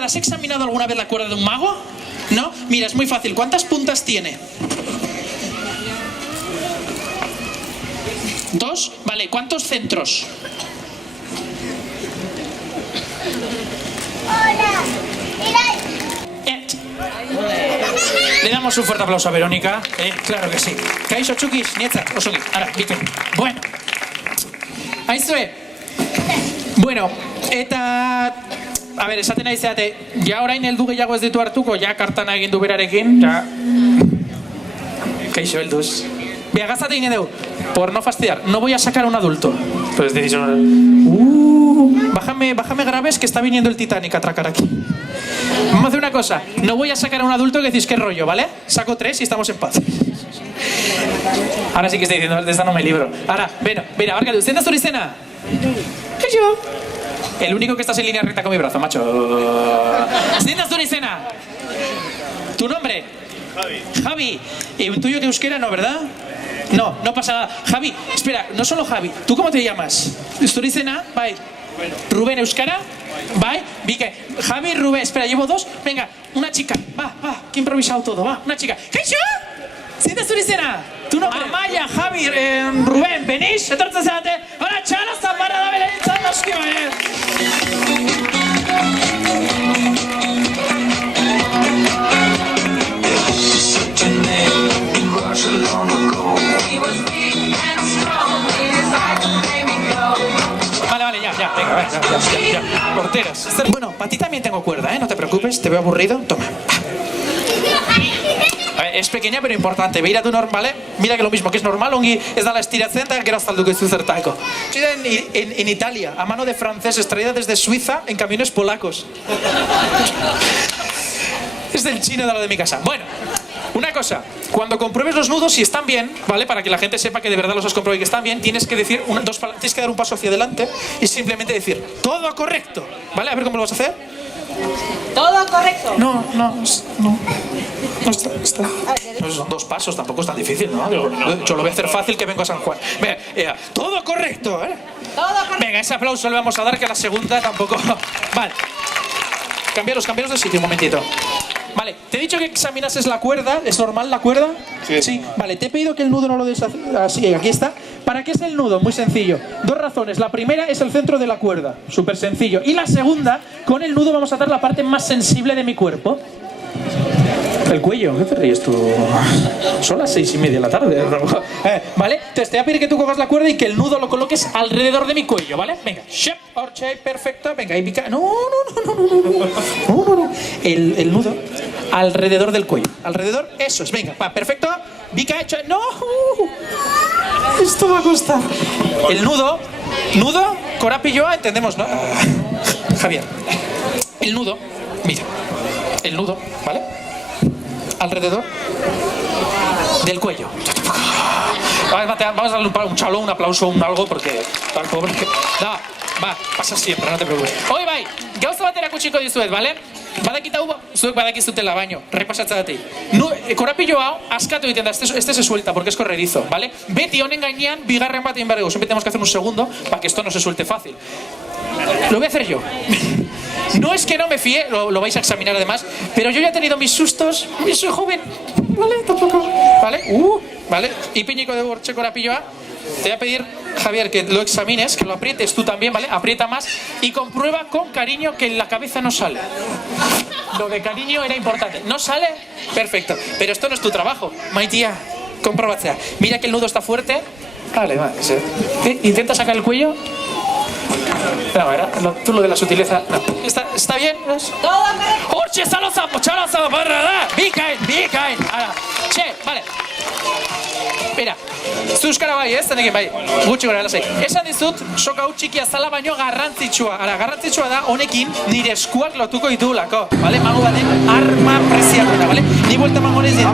¿Has examinado alguna vez la cuerda de un mago? ¿No? Mira, es muy fácil. ¿Cuántas puntas tiene? 2. Vale, ¿cuántos centros? Le damos un fuerte aplauso a Verónica. Claro que sí. Kaixo txukiz, nietzat, osoki. Ara, bite. Bueno. Aizue. Bueno, eta... A ver, esaten nahi zeate, ja orain heldu gehiago ez ditu hartuko, ja kartana egin du berarekin, ja... Kaixo helduz. Bea, gazate egin edeu. Por no fastidiar, no voy a sacar a un adulto. Entonces decís, bájame graves que está viniendo el Titanic a atracar aquí. Vamos a hacer una cosa, no voy a sacar a un adulto que decís qué rollo, ¿vale? Saco 3 y estamos en paz. Ahora sí que estoy diciendo, de esta no me libro. Ahora, mira, Barcade, ¿usted es izena? Kaixo. El único que estás en línea recta con mi brazo, macho. ¿Usted es izena? ¿Tu nombre? Javi. ¿Y tuyo que euskera no, verdad? No pasa nada. Javi, espera, no solo Javi. ¿Tú cómo te llamas? ¿Esturizena? Bye. Rubén Euskara. Bye. Vique. Javi, Rubén. Espera, llevo 2. Venga, una chica. Va. Que he improvisado todo. Va, una chica. ¿Kaixo? ¿Sí te esturizena? ¿Tu nombre? Amaya, Javi, Rubén. ¿Venís? Entonces, ahora chala, zaparra, dame la que ya. Porteros. Bueno, para ti también tengo cuerda, ¿eh? No te preocupes, te veo aburrido. Toma. Es pequeña pero importante. Beira du normal, ¿eh? Mira que lo mismo que es normal, ongi ez dala estiratzen da gero azalduko ez du zertako. En Italia, a mano de franceses, traída desde Suiza en camiones polacos. Es del chino de lo de mi casa. Bueno, una cosa, cuando compruebes los nudos si están bien, ¿vale? Para que la gente sepa que de verdad los has comprobado y que están bien, tienes que decir tienes que dar un paso hacia adelante y simplemente decir todo correcto, ¿vale? A ver cómo lo vas a hacer. ¿Todo correcto? No está. Pues son 2 pasos, tampoco es tan difícil, ¿no? Yo lo voy a hacer fácil que vengo a San Juan. Venga, todo correcto, ¿eh? Todo correcto. Venga, ese aplauso le vamos a dar, que la segunda tampoco. Vale. Cambiaros de sitio un momentito. Vale, te he dicho que examinases la cuerda. ¿Es normal la cuerda? Sí. Vale, te he pedido que el nudo no lo des así. Aquí está. ¿Para qué es el nudo? Muy sencillo. 2 razones. La primera es el centro de la cuerda. Súper sencillo. Y la segunda, con el nudo vamos a dar la parte más sensible de mi cuerpo. El cuello, ¿qué te ríes tú? Son las 6:30 de la tarde. ¿Vale? Entonces te voy a pedir que tú cojas la cuerda y que el nudo lo coloques alrededor de mi cuello, ¿vale? Venga, shape, orche, perfecto. Venga, y pica. No. El nudo alrededor del cuello. Alrededor, eso es. Venga, va, perfecto. Vica hecho. No. Esto va a costar. El nudo, corapilloa, entendemos, ¿no? Javier. El nudo, mira. El nudo, ¿vale? Alrededor del cuello. Vamos a darle un chalón, un aplauso, un algo, porque tan pobre que... No, va, pasa siempre, no te preocupes. Hoi bai, gauza bat erakutsiko dizuet, bale? Badakita zuek badakizutela baino, repasatzagatik. Korapillo hau askatu egiten da, este se suelta porque es corredizo, ¿vale? Beti honen gainean bigarren bat egin behar dugu. Siempre tenemos que hacer un segundo para que esto no se suelte fácil. Lo voy a hacer yo. No es que no me fíe, lo vais a examinar además, pero yo ya he tenido mis sustos y soy joven, ¿vale? Tampoco, ¿vale? ¿Vale? Y piñico de borche corapilloa. Te voy a pedir, Javier, que lo examines, que lo aprietes tú también, ¿vale? Aprieta más y comprueba con cariño que en la cabeza no sale. Lo de cariño era importante. ¿No sale? Perfecto. Pero esto no es tu trabajo. Maitia, compruébate. Mira que el nudo está fuerte. Vale. Intenta sacar el cuello. No, tú lo de la sutileza. No. ¿Está bien? Todo correcto. ¡Orche, salozapo, chalazapo, barrada! ¡Bikain! Ahora, che, vale. Mira, euskara bai, ez? Zenekin bai, gutxi gara lasai. Esan dizut, soka hau txikia zala baino garrantzitsua. Garrantzitsua da honekin nire eskuak lotuko ditugulako. Vale? Mago baten arma preziatuena, vale? Ni vuelta mangonez ditu.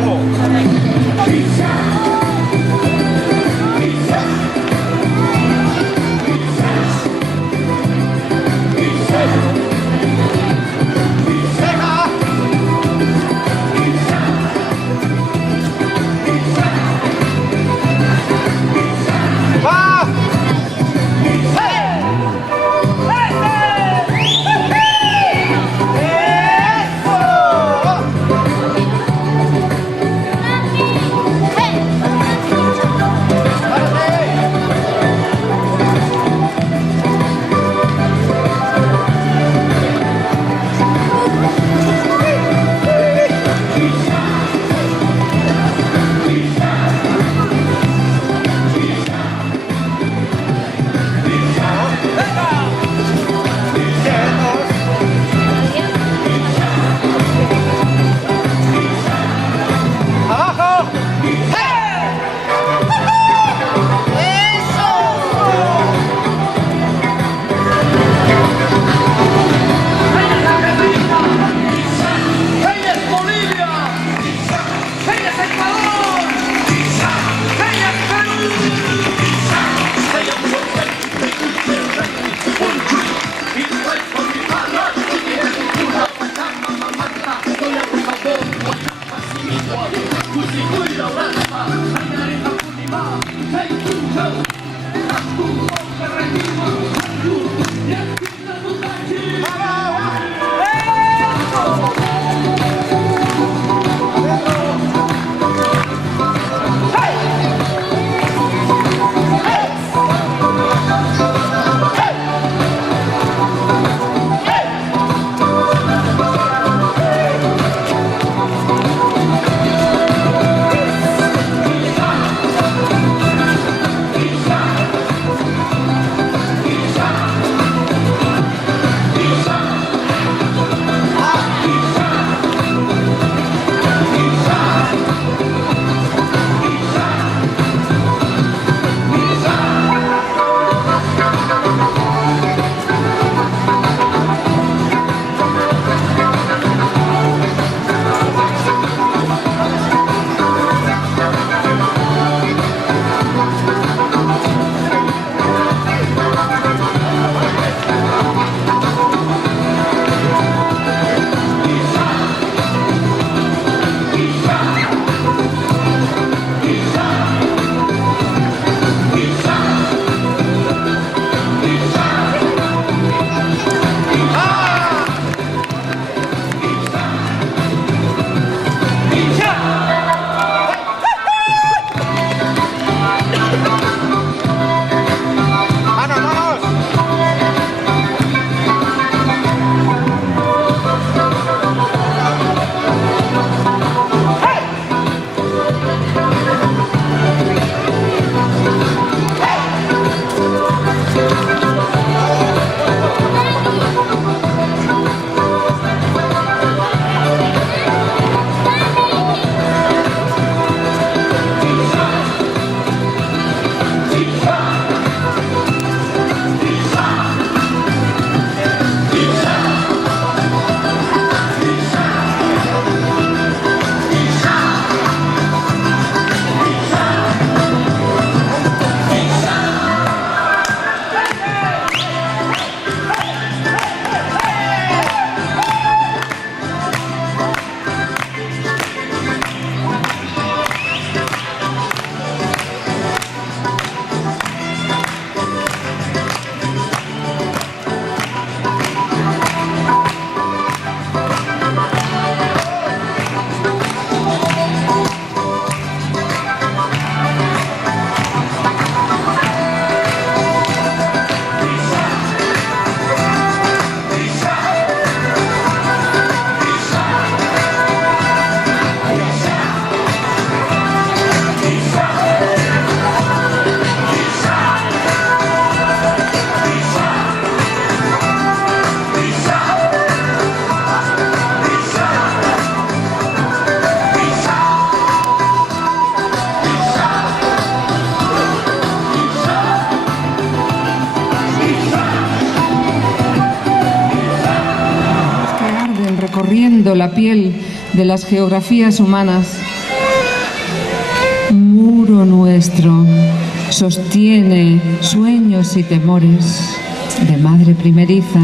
tejiendo la piel de las geografías humanas. Muro nuestro sostiene sueños y temores de madre primeriza.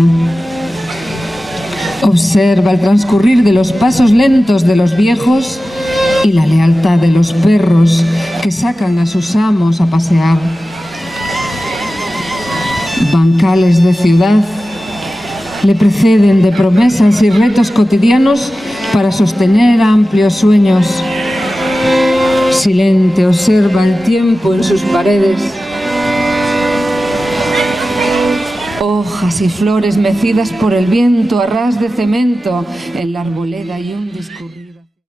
Observa el transcurrir de los pasos lentos de los viejos y la lealtad de los perros que sacan a sus amos a pasear. Bancales de ciudad le preceden de promesas y retos cotidianos para sostener amplios sueños. Silente observa el tiempo en sus paredes. Hojas y flores mecidas por el viento a ras de cemento en la arboleda y un discurrir.